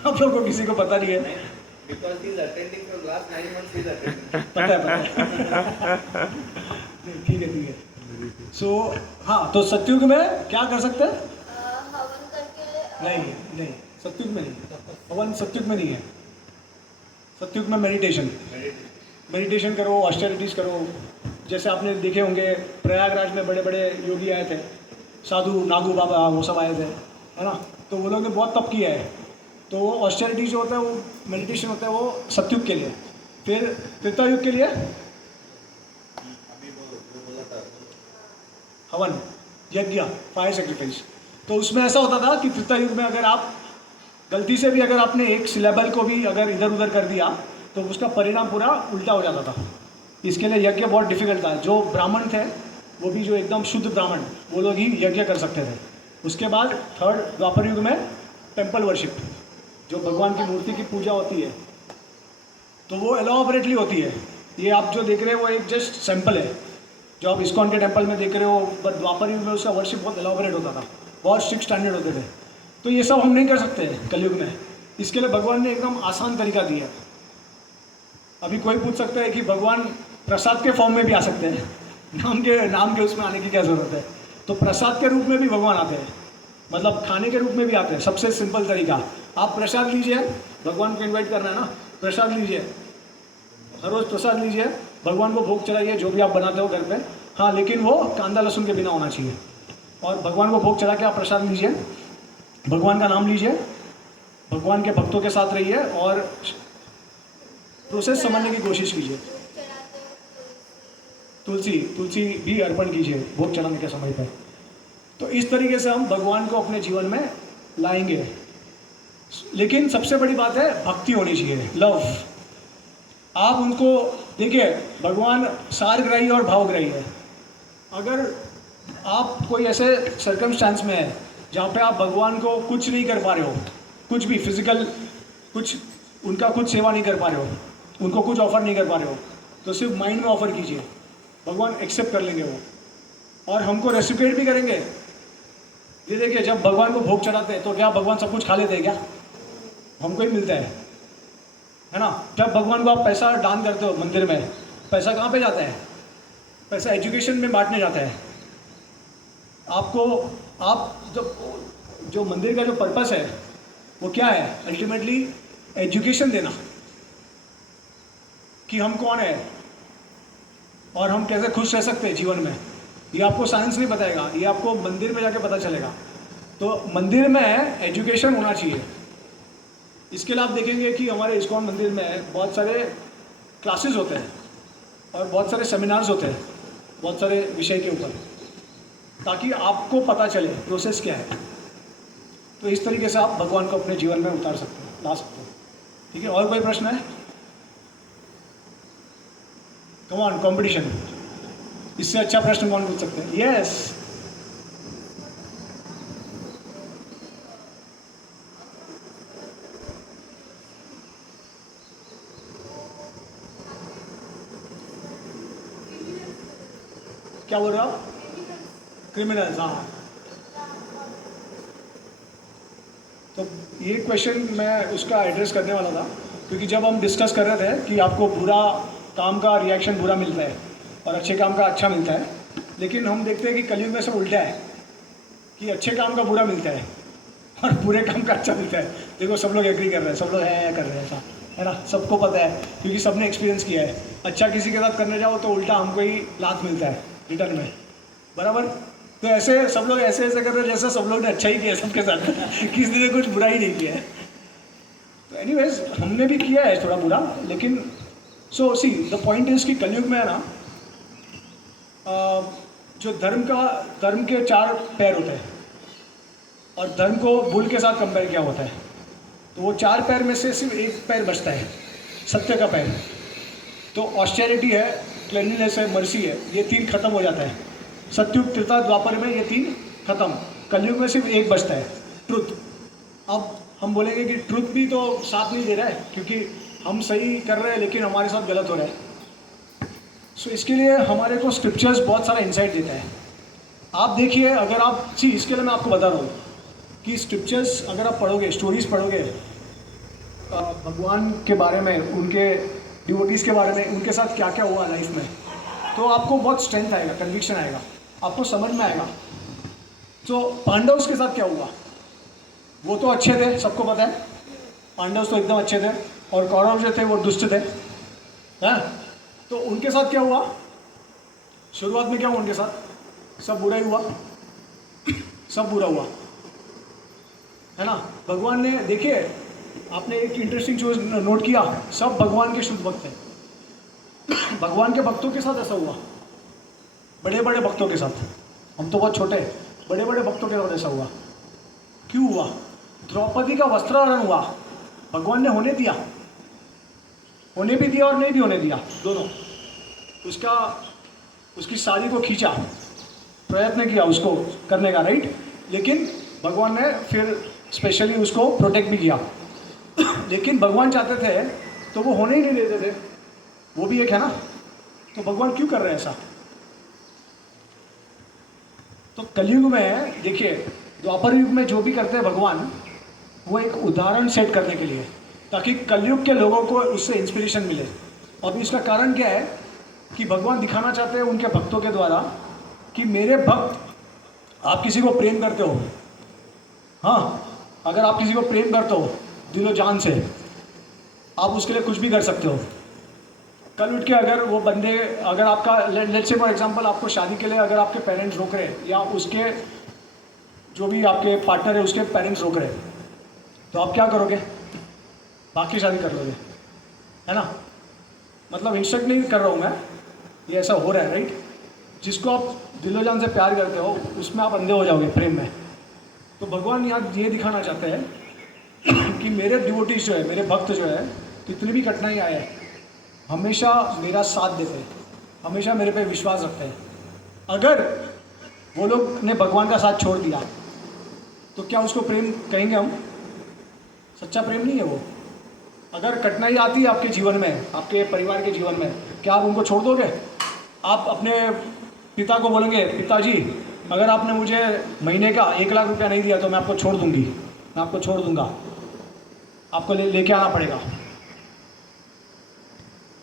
आप लोगों को किसी को पता नहीं है? Because he is attending from last 9 months, he is attending. पता है. नहीं, ठीक है. सो हाँ, तो सत्युग में क्या कर सकते हैं? हवन करके नहीं, सत्युग में नहीं. हवन सत्युग में नहीं है. सत्युग में मेडिटेशन करो, ऑस्टेरिटीज करो. जैसे आपने देखे होंगे प्रयागराज में बड़े बड़े योगी आए थे, साधु नागू बाबा, वो सब आए थे, है ना. तो वो लोग ने बहुत तप किया है. तो वो ऑस्टेरिटी जो होता है, वो मेडिटेशन होता है, वो सत्युग के लिए. फिर त्रेता युग के लिए हवन, यज्ञ, फायर सेक्रीफाइस. तो उसमें ऐसा होता था कि त्रेता युग में अगर आप गलती से भी अगर आपने एक सिलेबल को भी अगर इधर उधर कर दिया तो उसका परिणाम पूरा उल्टा हो जाता था. इसके लिए यज्ञ बहुत डिफिकल्ट था. जो ब्राह्मण थे, वो भी जो एकदम शुद्ध ब्राह्मण, वो लोग ही यज्ञ कर सकते थे. उसके बाद थर्ड द्वापर युग में टेम्पल वर्शिप, जो भगवान की मूर्ति की पूजा होती है, तो वो एलॉबरेटली होती है. ये आप जो देख रहे हो वो एक जस्ट सैंपल है जो आप इस्कॉन के टेम्पल में देख रहे हो. बट द्वापर युग में उसका वर्शिप बहुत एलॉबरेट होता था, बहुत स्ट्रिक्ट स्टैंडर्ड होते थे. तो ये सब हम नहीं कर सकते कलयुग में. इसके लिए भगवान ने एकदम आसान तरीका दिया. अभी कोई पूछ सकता है कि भगवान प्रसाद के फॉर्म में भी आ सकते हैं, नाम के उसमें आने की क्या ज़रूरत है? तो प्रसाद के रूप में भी भगवान आते हैं, मतलब खाने के रूप में भी आते हैं. सबसे सिंपल तरीका, आप प्रसाद लीजिए. भगवान को इनवाइट करना है ना, प्रसाद लीजिए, हर रोज़ प्रसाद लीजिए, भगवान को भोग चढ़ाइए, जो भी आप बनाते हो घर पे. हाँ, लेकिन वो कांदा लहसुन के बिना होना चाहिए. और भगवान को भोग चढ़ा के आप प्रसाद लीजिए, भगवान का नाम लीजिए, भगवान के भक्तों के साथ रहिए और प्रोसेस समझने की कोशिश कीजिए. तुलसी भी अर्पण कीजिए भोग चढ़ाने के समय पर. तो इस तरीके से हम भगवान को अपने जीवन में लाएंगे. लेकिन सबसे बड़ी बात है भक्ति होनी चाहिए, लव. आप उनको देखिए, भगवान सारग्राही और भावग्राही है. अगर आप कोई ऐसे सर्कमस्टांस में है जहाँ पे आप भगवान को कुछ नहीं कर पा रहे हो, कुछ भी फिजिकल, कुछ उनका कुछ सेवा नहीं कर पा रहे हो, उनको कुछ ऑफर नहीं कर पा रहे हो, तो सिर्फ माइंड में ऑफर कीजिए, भगवान एक्सेप्ट कर लेंगे वो, और हमको रेसिप्रोकेट भी करेंगे. ये देखिए, जब भगवान को भोग चढ़ाते हैं तो क्या भगवान सब कुछ खा लेते हैं क्या? हमको ही मिलता है ना. जब भगवान को आप पैसा दान करते हो मंदिर में, पैसा कहाँ पे जाता है? पैसा एजुकेशन में बांटने जाता है. आपको आप जो मंदिर का जो पर्पस है वो क्या है? अल्टीमेटली एजुकेशन देना कि हम कौन है और हम कैसे खुश रह सकते हैं जीवन में. ये आपको साइंस नहीं बताएगा, ये आपको मंदिर में जाके पता चलेगा. तो मंदिर में एजुकेशन होना चाहिए. इसके लिए आप देखेंगे कि हमारे इस्कॉन मंदिर में बहुत सारे क्लासेस होते हैं और बहुत सारे सेमिनार्स होते हैं, बहुत सारे विषय के ऊपर, ताकि आपको पता चले प्रोसेस क्या है. तो इस तरीके से आप भगवान को अपने जीवन में उतार सकते हैं, ला सकते हैं. ठीक है, और कोई प्रश्न है? Come on, competition. इससे अच्छा प्रश्न कौन पूछ सकते हैं? यस. क्या बोल रहे हो आप? क्रिमिनल्स. हाँ, तो ये क्वेश्चन मैं उसका एड्रेस करने वाला था, क्योंकि जब हम डिस्कस कर रहे थे कि आपको बुरा काम का रिएक्शन बुरा मिलता है और अच्छे काम का अच्छा मिलता है, लेकिन हम देखते हैं कि कलयुग में सब उल्टा है कि अच्छे काम का बुरा मिलता है और बुरे काम का अच्छा मिलता है। देखो सब लोग एग्री कर रहे हैं, सब लोग है कर रहे हैं ऐसा, है ना, सबको पता है क्योंकि सबने एक्सपीरियंस किया है। अच्छा किसी के साथ करने जाओ तो उल्टा हमको ही लात मिलता है रिटर्न में, बराबर। तो ऐसे सब लोग ऐसे ऐसे कर रहे हैं जैसे सब लोग ने अच्छा ही किया सबके साथ किसी ने कुछ बुरा ही नहीं किया है। तो एनीवेज हमने भी किया है थोड़ा बुरा, लेकिन सो सी द पॉइंट इज कि कलयुग में है ना जो धर्म के 4 पैर होते हैं और धर्म को बुल के साथ कंपेयर किया होता है, तो वो 4 पैर में से सिर्फ एक पैर बचता है, सत्य का पैर। तो ऑस्टेरिटी है, क्लेanलीनेस है, मर्सी है, ये 3 खत्म हो जाता है। सत्युग, त्रेता, द्वापर में ये 3 खत्म। कलयुग में सिर्फ एक बचता है, ट्रुथ। अब हम बोलेंगे कि ट्रुथ भी तो साथ नहीं दे रहा है क्योंकि हम सही कर रहे हैं लेकिन हमारे साथ गलत हो रहा है। सो इसके लिए हमारे को स्क्रिप्चर्स बहुत सारा इंसाइट देता है। आप देखिए, अगर आप इसके लिए मैं आपको बता रहा हूँ कि स्क्रिप्चर्स अगर आप पढ़ोगे, स्टोरीज पढ़ोगे भगवान के बारे में, उनके डिवोटीज़ के बारे में, उनके साथ क्या क्या हुआ लाइफ में, तो आपको बहुत स्ट्रेंथ आएगा, कन्विक्शन आएगा, आपको समझ में आएगा। तो पांडव्स के साथ क्या हुआ, वो तो अच्छे थे, सबको पता है, पांडव्स तो एकदम अच्छे थे, और कौरव जो थे वो दुष्ट थे, हैं। तो उनके साथ क्या हुआ, शुरुआत में क्या हुआ उनके साथ, सब बुरा ही हुआ, सब बुरा हुआ, है ना। भगवान ने, देखिए आपने एक इंटरेस्टिंग चीज़ नोट किया, सब भगवान के शुद्ध भक्त हैं। भगवान के भक्तों के साथ ऐसा हुआ, बड़े बड़े भक्तों के साथ, हम तो बहुत छोटे, बड़े बड़े भक्तों के साथ ऐसा हुआ। क्यों हुआ, द्रौपदी का वस्त्राहरण हुआ, भगवान ने होने दिया, होने भी दिया और नहीं भी होने दिया, दोनों। उसकी साड़ी को खींचा, प्रयत्न किया उसको करने का, राइट, लेकिन भगवान ने फिर स्पेशली उसको प्रोटेक्ट भी किया। लेकिन भगवान चाहते थे तो वो होने ही नहीं देते थे, वो भी एक है ना। तो भगवान क्यों कर रहे हैं ऐसा। तो कलयुग में देखिए, द्वापर युग में जो भी करते हैं भगवान, वो एक उदाहरण सेट करने के लिए, ताकि कलयुग के लोगों को उससे इंस्पिरेशन मिले। अब इसका कारण क्या है कि भगवान दिखाना चाहते हैं उनके भक्तों के द्वारा कि मेरे भक्त, आप किसी को प्रेम करते हो, हाँ, अगर आप किसी को प्रेम करते हो दिलो जान से, आप उसके लिए कुछ भी कर सकते हो। कल उठ के अगर वो बंदे, अगर आपका लेट्स से फॉर एग्जांपल आपको शादी के लिए अगर आपके पेरेंट्स रोक रहे हैं, या उसके जो भी आपके पार्टनर है उसके पेरेंट्स रोक रहे हैं, तो आप क्या करोगे, बाकी शादी कर लोगे, है ना। मतलब इंस्ट्रक्ट नहीं कर रहा हूँ मैं, ये ऐसा हो रहा है, राइट। जिसको आप दिलो जान से प्यार करते हो उसमें आप अंधे हो जाओगे प्रेम में। तो भगवान यहाँ ये दिखाना चाहते हैं कि मेरे डिवोटीज जो है, मेरे भक्त जो है, कितनी भी कठिनाई आए हमेशा मेरा साथ देते हैं, हमेशा मेरे पे विश्वास रखते हैं। अगर वो लोग ने भगवान का साथ छोड़ दिया तो क्या उसको प्रेम कहेंगे हम, सच्चा प्रेम नहीं है वो। अगर कठिनाई आती है आपके जीवन में, आपके परिवार के जीवन में, क्या आप उनको छोड़ दोगे। आप अपने पिता को बोलेंगे, पिताजी अगर आपने मुझे महीने का 1 लाख रुपया नहीं दिया तो मैं आपको छोड़ दूंगी, मैं आपको छोड़ दूंगा, आपको लेके आना पड़ेगा।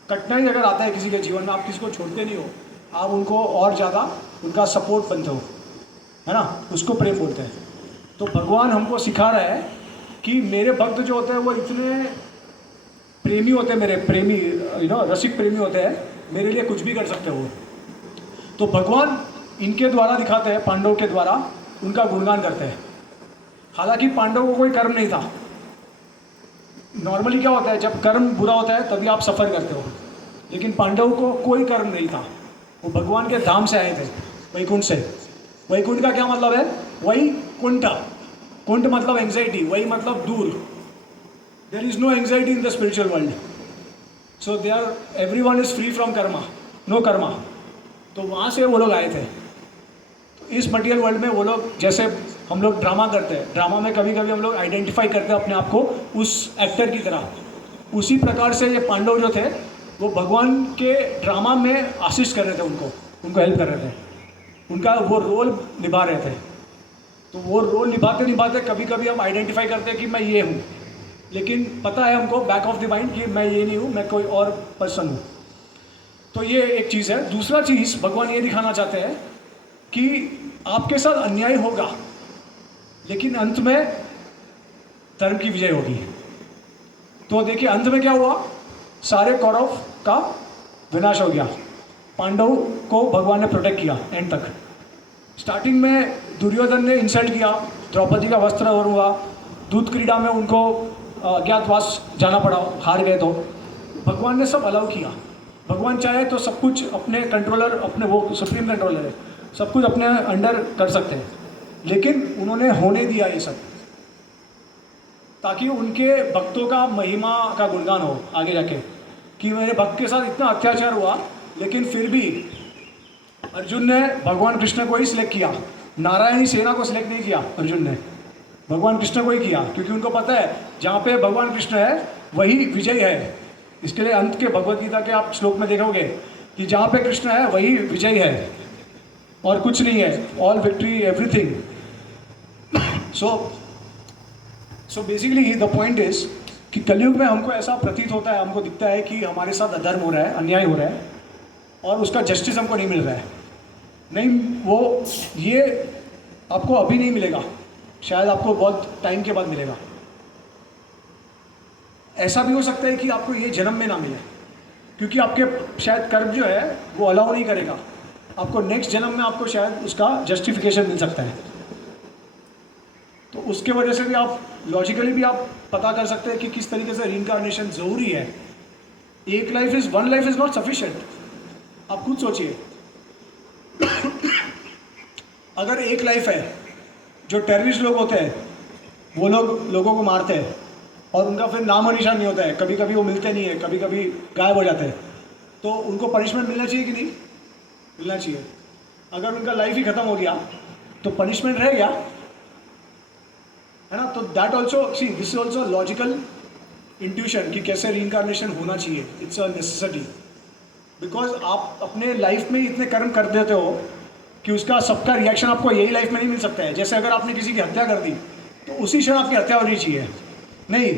कठिनाई अगर आता है किसी के जीवन में, आप किसी को छोड़ते नहीं हो, आप उनको और ज़्यादा उनका सपोर्ट बनते हो, है ना, उसको प्रेम बोलते हैं। तो भगवान हमको सिखा रहा है कि मेरे भक्त जो होते हैं वो इतने प्रेमी होते हैं, मेरे प्रेमी रसिक प्रेमी होते हैं, मेरे लिए कुछ भी कर सकते हो। तो भगवान इनके द्वारा दिखाते हैं, पांडव के द्वारा उनका गुणगान करते हैं। हालांकि पांडव को कोई कर्म नहीं था। नॉर्मली क्या होता है, जब कर्म बुरा होता है तभी आप सफ़र करते हो, लेकिन पांडव को कोई कर्म नहीं था, वो भगवान के धाम से आए थे, वैकुंठ से। वैकुंठ का क्या मतलब है, वही कुंठ, कुंठ मतलब एंग्जाइटी, वही मतलब दूर। There is no anxiety in the spiritual world, so they are everyone is free from karma, no karma. तो वहाँ से वो लोग आए थे। तो इस मटीरियल वर्ल्ड में वो लोग, जैसे हम लोग ड्रामा करते हैं, ड्रामा में कभी कभी हम लोग आइडेंटिफाई करते हैं अपने आप को उस एक्टर की तरह, उसी प्रकार से ये पांडव जो थे वो भगवान के ड्रामा में असिस्ट कर रहे थे, उनको हेल्प कर रहे थे, उनका वो रोल निभा रहे थे। तो वो रोल निभाते निभाते कभी कभी हम आइडेंटिफाई करते हैं कि मैं ये हूँ, लेकिन पता है हमको बैक ऑफ द माइंड कि मैं ये नहीं हूँ, मैं कोई और पर्सन हूँ। तो ये एक चीज़ है। दूसरा चीज़ भगवान ये दिखाना चाहते हैं कि आपके साथ अन्याय होगा, लेकिन अंत में धर्म की विजय होगी। तो देखिए अंत में क्या हुआ, सारे कौरव का विनाश हो गया, पांडव को भगवान ने प्रोटेक्ट किया एंड तक। स्टार्टिंग में दुर्योधन ने इंसल्ट किया, द्रौपदी का वस्त्र हरण हुआ, दूध क्रीड़ा में उनको अज्ञातवास जाना पड़ा, हार गए। तो भगवान ने सब अलाउ किया। भगवान चाहे तो सब कुछ अपने कंट्रोलर, अपने वो सुप्रीम कंट्रोलर है, सब कुछ अपने अंडर कर सकते हैं, लेकिन उन्होंने होने दिया ये सब ताकि उनके भक्तों का महिमा का गुणगान हो आगे जाके, कि मेरे भक्त के साथ इतना अत्याचार हुआ, लेकिन फिर भी अर्जुन ने भगवान कृष्ण को ही सिलेक्ट किया, नारायणी सेना को सिलेक्ट नहीं किया। अर्जुन ने भगवान कृष्ण को ही किया, क्योंकि उनको पता है जहाँ पे भगवान कृष्ण है वही विजय है। इसके लिए अंत के भगवत गीता के आप श्लोक में देखोगे कि जहाँ पे कृष्ण है वही विजय है और कुछ नहीं है, all victory everything. So basically the point is कि कलयुग में हमको ऐसा प्रतीत होता है, हमको दिखता है कि हमारे साथ अधर्म हो रहा है, अन्याय हो रहा है और उसका जस्टिस हमको नहीं मिल रहा है। नहीं, वो ये आपको अभी नहीं मिलेगा, शायद आपको बहुत टाइम के बाद मिलेगा। ऐसा भी हो सकता है कि आपको ये जन्म में ना मिले, क्योंकि आपके शायद कर्म जो है वो अलाउ नहीं करेगा, आपको नेक्स्ट जन्म में आपको शायद उसका जस्टिफिकेशन मिल सकता है। तो उसके वजह से भी आप लॉजिकली भी आप पता कर सकते हैं कि किस तरीके से रीइंकार्नेशन ज़रूरी है। एक life is one life is not sufficient. आप खुद सोचिए, अगर एक लाइफ है, जो टेररिस्ट लोग होते हैं वो लोग लोगों को मारते हैं और उनका फिर नाम और निशान नहीं होता है, कभी कभी वो मिलते नहीं है, कभी कभी गायब हो जाते हैं, तो उनको पनिशमेंट मिलना चाहिए कि नहीं? मिलना चाहिए। अगर उनका लाइफ ही ख़त्म हो गया तो पनिशमेंट रह गया, है ना? तो that also see this is also logical intuition कि कैसे रीइंकार्नेशन होना चाहिए। इट्स अ नेसेसिटी, बिकॉज आप अपने लाइफ में इतने कर्म कर देते हो कि उसका सबका रिएक्शन आपको यही लाइफ में नहीं मिल सकता है। जैसे अगर आपने किसी की हत्या कर दी तो उसी क्षण आपकी हत्या होनी चाहिए, नहीं,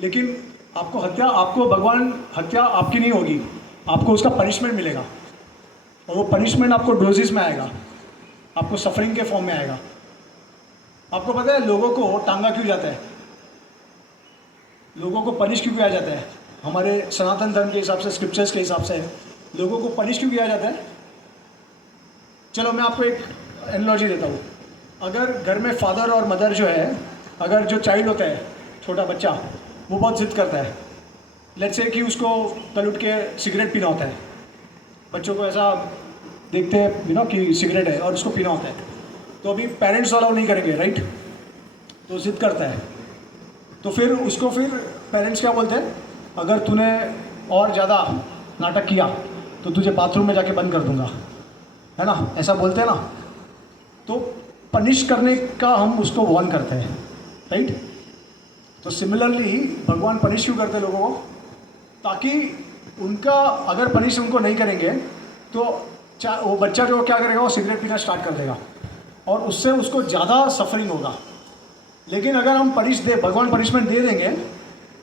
लेकिन आपको भगवान हत्या आपकी नहीं होगी, आपको उसका पनिशमेंट मिलेगा और वो पनिशमेंट आपको डोजेस में आएगा, आपको सफरिंग के फॉर्म में आएगा। आपको पता है लोगों को टांगा क्यों जाता है, लोगों को पनिश क्यों किया जाता है? हमारे सनातन धर्म के हिसाब से, स्क्रिप्चर्स के हिसाब से लोगों को पनिश क्यों किया जाता है? चलो मैं आपको एक एनालॉजी देता हूँ। अगर घर में फादर और मदर जो है, अगर जो चाइल्ड होता है, छोटा बच्चा, वो बहुत जिद करता है, लेट्स से कि उसको कल उठ के सिगरेट पीना होता है, बच्चों को ऐसा देखते हैं कि सिगरेट है और उसको पीना होता है, तो अभी पेरेंट्स अलाउ नहीं करेंगे, राइट? तो जिद करता है, तो फिर उसको पेरेंट्स क्या बोलते हैं, अगर तूने और ज़्यादा नाटक किया तो तुझे बाथरूम में जाके बंद कर दूंगा, है ना? ऐसा बोलते हैं ना। तो पनिश करने का हम उसको वार्न करते हैं, राइट? तो सिमिलरली भगवान पनिश क्यों करते हैं लोगों को? ताकि उनका अगर पनिश उनको नहीं करेंगे तो वो बच्चा जो क्या करेगा, वो सिगरेट पीना स्टार्ट कर देगा और उससे उसको ज़्यादा सफरिंग होगा। लेकिन अगर हम भगवान पनिशमेंट दे देंगे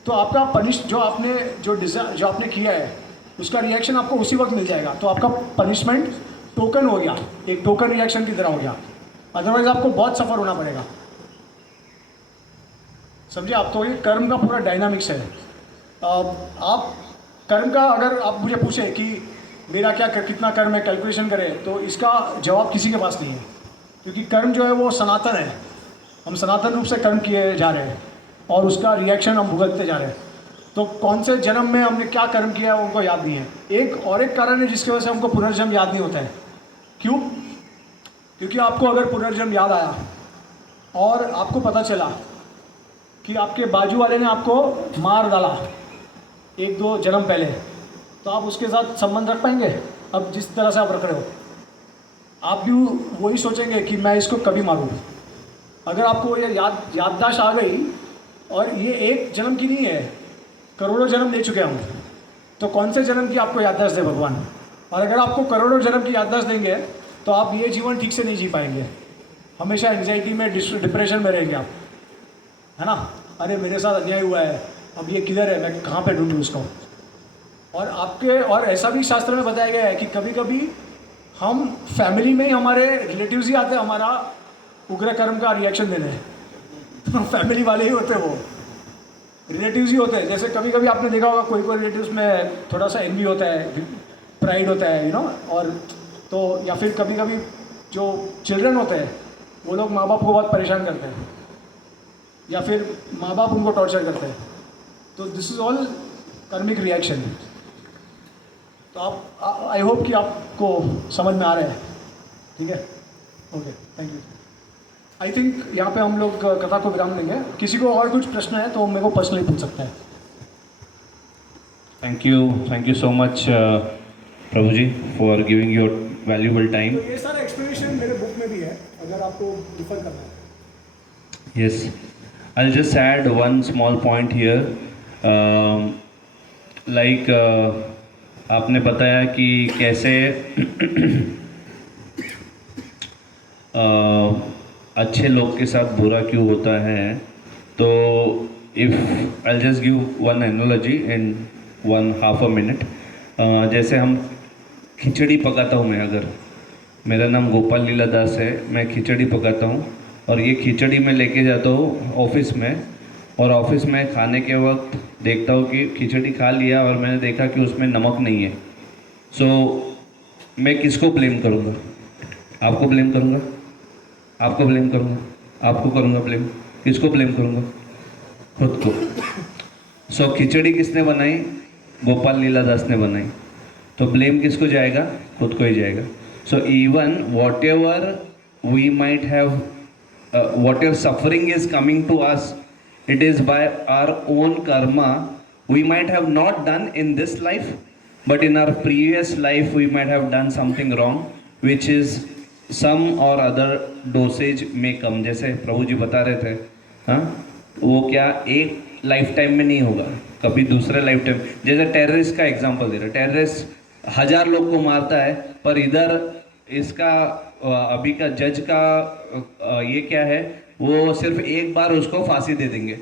तो आपका जो आपने किया है उसका रिएक्शन आपको उसी वक्त मिल जाएगा। तो आपका पनिशमेंट टोकन हो गया, एक टोकन रिएक्शन की तरह हो गया, अदरवाइज आपको बहुत सफ़र होना पड़ेगा। समझिए आप, तो ये कर्म का पूरा डायनामिक्स है। आप कर्म का अगर आप मुझे पूछे कि मेरा कितना कर्म है, कैलकुलेशन करें, तो इसका जवाब किसी के पास नहीं है, क्योंकि कर्म जो है वो सनातन है। हम सनातन रूप से कर्म किए जा रहे हैं और उसका रिएक्शन हम भुगतते जा रहे हैं। तो कौन से जन्म में हमने क्या कर्म किया है उनको याद नहीं है। एक कारण है जिसकी वजह से हमको पुनर्जन्म याद नहीं होता है। क्यों? क्योंकि आपको अगर पुनर्जन्म याद आया और आपको पता चला कि आपके बाजू वाले ने आपको मार डाला 1-2 जन्म पहले, तो आप उसके साथ संबंध रख पाएंगे? अब जिस तरह से आप रख रहे हो, आप भी वही सोचेंगे कि मैं इसको कभी मारूँ। अगर आपको ये याददाश्त आ गई, और ये एक जन्म की नहीं है, करोड़ों जन्म ले चुके हम, तो कौन से जन्म की आपको याददाश्त दे भगवान? और अगर आपको करोड़ों जन्म की याददाश्त देंगे तो आप ये जीवन ठीक से नहीं जी पाएंगे, हमेशा एंग्जाइटी में, डिप्रेशन में रहेंगे आप, है ना? अरे मेरे साथ अन्याय हुआ है, अब ये किधर है, मैं कहाँ पे ढूंढूँ उसको? और ऐसा भी शास्त्र में बताया गया है कि कभी कभी हम फैमिली में ही हमारे रिलेटिव्स ही आते हैं हमारा उग्र कर्म का रिएक्शन देने। फैमिली वाले ही होते हैं, वो रिलेटिव्स ही होते हैं। जैसे कभी कभी आपने देखा होगा कोई कोई रिलेटिव्स में थोड़ा सा एनवी होता है, प्राइड होता है, और तो या फिर कभी कभी जो चिल्ड्रन होते हैं वो लोग माँ बाप को बहुत परेशान करते हैं, या फिर माँ बाप उनको टॉर्चर करते हैं। तो दिस इज़ ऑल कर्मिक रिएक्शन। तो आप आई होप कि आपको समझ में आ रहा है, ठीक है? Okay, thank you. I think यहाँ पे हम लोग कथा को विराम देंगे। किसी को और कुछ प्रश्न है तो मेरे को पर्सनली पूछ सकता है। Thank you so much Prabhu ji for giving your valuable time. तो ये सारा एक्सप्लेनेशन मेरे बुक में भी है, अगर आपको रिफर करना है। Yes, I'll just add one small point here. Like आपने बताया कि कैसे अच्छे लोग के साथ बुरा क्यों होता है। तो if I'll just give one analogy in 1/2 minute. जैसे हम खिचड़ी पकाता हूँ मैं, अगर मेरा नाम गोपाल लीला दास है, मैं खिचड़ी पकाता हूँ और ये खिचड़ी मैं लेके जाता हूँ ऑफिस में, और ऑफिस में खाने के वक्त देखता हूँ कि खिचड़ी खा लिया और मैंने देखा कि उसमें नमक नहीं है। सो मैं किसको ब्लेम करूँगा? आपको ब्लेम करूँगा, आपको ब्लेम करूँगा, आपको करूँगा ब्लेम, किसको ब्लेम करूँगा? खुद को। सो खिचड़ी किसने बनाई? गोपाल लीला दास ने बनाई। तो ब्लेम किसको जाएगा? खुद को ही जाएगा। So even whatever we might have, whatever suffering is coming to us, it is by our own karma. We might have not done in this life, but in our previous life we might have done something wrong, which is some or other dosage may come. जैसे प्रभु जी बता रहे थे, हाँ, वो क्या एक life time में नहीं होगा, कभी दूसरे लाइफ टाइम। जैसे टेररिस्ट का एग्जांपल दे रहे, टेररिस्ट 1000 लोग को मारता है, पर इधर इसका अभी का जज का ये क्या है, वो सिर्फ एक बार उसको फांसी दे देंगे।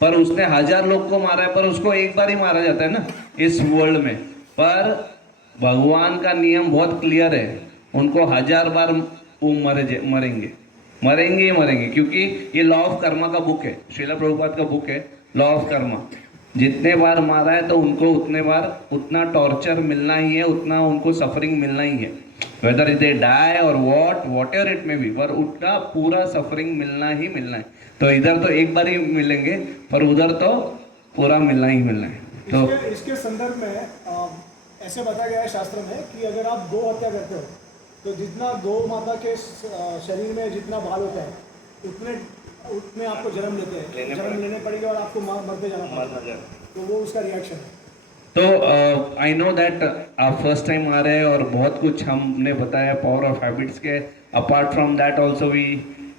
पर उसने 1000 लोग को मारा है, पर उसको एक बार ही मारा जाता है ना इस वर्ल्ड में। पर भगवान का नियम बहुत क्लियर है, उनको 1000 बार वो मरेंगे, क्योंकि ये लॉ ऑफ कर्मा का बुक है, श्रीला प्रभुपाद का बुक है लॉ ऑफ कर्मा। जितने बार मारा है तो उनको उतने बार उतना टॉर्चर मिलना ही है, उतना उनको सफरिंग मिलना ही है, वेदर दे डाई और वॉट एवर इट में भी, पर उतना पूरा सफरिंग मिलना ही मिलना है। तो इधर तो एक बार ही मिलेंगे, पर उधर तो पूरा मिलना ही मिलना है। तो इसके संदर्भ में ऐसे बताया गया है शास्त्र में कि अगर आप गौ हत्या करते हो तो जितना गौ माता के शरीर में जितना बाल होता है उतने आपको जन्म लेने पड़ेगा और आपको मरते जाना पड़ेगा। तो वो उसका रिएक्शन है। तो आई नो दैट आप फर्स्ट टाइम आ रहे हैं और बहुत कुछ हमने बताया पावर ऑफ हैबिट्स के। Apart from that also we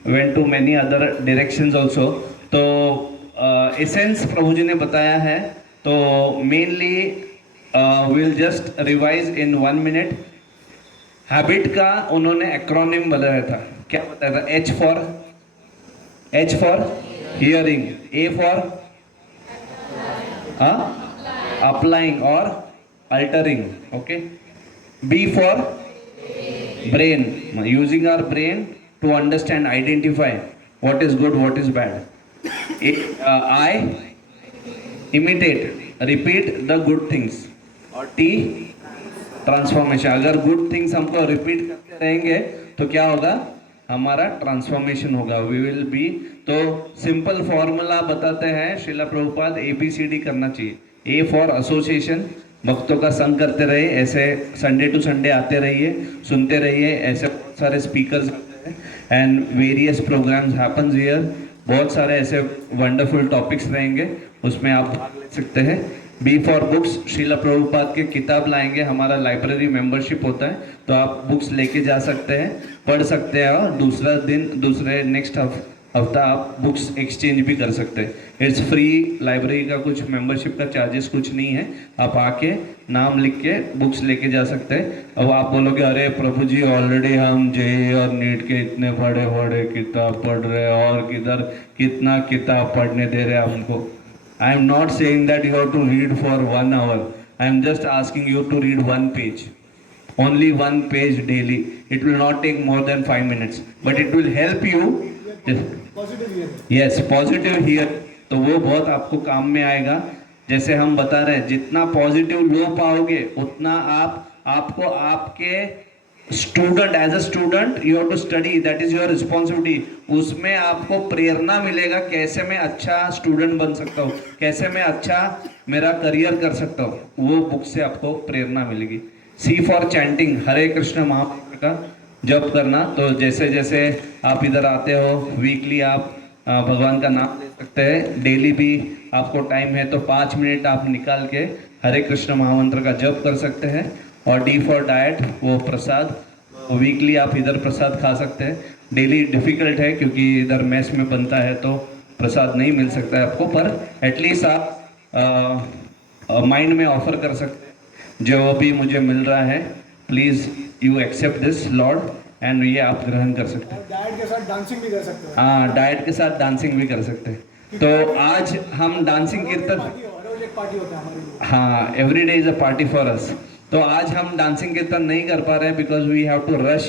went to many other directions also. तो एसेंस प्रभु जी ने बताया है। तो mainly will just revise in 1 minute. Habit का उन्होंने एक्रोनिम बताया था, क्या बताया था? H for hearing, A for applying or altering, okay? B for brain, using our brain to understand, identify what is good, what is bad. I imitate, repeat the good things. और T transformation. अगर good things हमको repeat करते रहेंगे तो क्या होगा? हमारा transformation होगा, वी विल बी। तो सिंपल फॉर्मूला बताते हैं श्रीला प्रभुपाद, ABCD करना चाहिए। A फॉर एसोसिएशन, भक्तों का संग करते रहिए, ऐसे संडे टू संडे आते रहिए, सुनते रहिए, ऐसे बहुत सारे speakers and various programmes happens here. बहुत सारे ऐसे वंडरफुल टॉपिक्स रहेंगे, उसमें आप भाग ले सकते हैं। Be for books, Srila Prabhupada के किताब लाएंगे, हमारा लाइब्रेरी मेंबरशिप होता है, तो आप बुक्स लेके जा सकते हैं, पढ़ सकते हैं, और दूसरे नेक्स्ट हफ्ता आप बुक्स एक्सचेंज भी कर सकते हैं। इट्स फ्री, लाइब्रेरी का कुछ मेंबरशिप का चार्जेस कुछ नहीं है। आप आके नाम लिख के बुक्स लेके जा सकते हैं। अब आप बोलोगे अरे प्रभु जी ऑलरेडी हम JEE और नीट के इतने बड़े बड़े किताब पढ़ रहे हैं, और किधर कितना किताब पढ़ने दे रहे हैं हमको। I am not saying that you have to read for 1 hour. I am just asking you to read 1 page. only one page daily. It will not take more than 5 minutes, but it will help you. Yes positive here, तो वो बहुत आपको काम में आएगा. जैसे हम बता रहे हैं, जितना पॉजिटिव लो पाओगे उतना आपको आपके student, as a student you have to study, that is your responsibility. उसमें आपको प्रेरणा मिलेगा कैसे मैं अच्छा स्टूडेंट बन सकता हूँ, कैसे मैं अच्छा मेरा करियर कर सकता हूँ. वो बुक से आपको प्रेरणा मिलेगी. सी फॉर चैंटिंग, हरे कृष्ण महामंत्र का जप करना. तो जैसे जैसे आप इधर आते हो, वीकली आप भगवान का नाम ले सकते हैं. डेली भी आपको टाइम है तो 5 मिनट आप निकाल के हरे कृष्ण महामंत्र का जप कर सकते हैं. और डी फॉर डाइट, वो प्रसाद, वीकली आप इधर प्रसाद खा सकते हैं. डेली डिफ़िकल्ट है क्योंकि इधर मेस में बनता है तो प्रसाद नहीं मिल सकता है आपको, पर एटलीस्ट आप माइंड में ऑफर कर सकते हैं जो भी मुझे मिल रहा है, please you accept this Lord, and ये आप ग्रहण कर सकते हैं. डाइट के साथ डांसिंग भी कर सकते हो. हाँ, डाइट के साथ डांसिंग भी कर सकते हैं. तो आज हम डांसिंग कीर्तन, रोज एक पार्टी होता है हमारे लिए. हाँ, every day is a party for us. तो आज हम डांसिंग कीर्तन नहीं कर पा रहे हैं because we have to rush.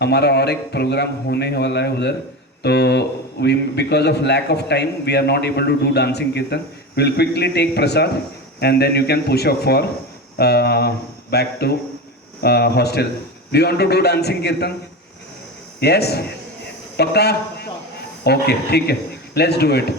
हमारा और एक प्रोग्राम होने वाला है उधर, तो we because of lack of time we are not able to do dancing kirtan. Will quickly take prasad and then you can push up for back to hostel. Do you want to do dancing kirtan? Yes, पक्का? Okay, ठीक है, let's do it.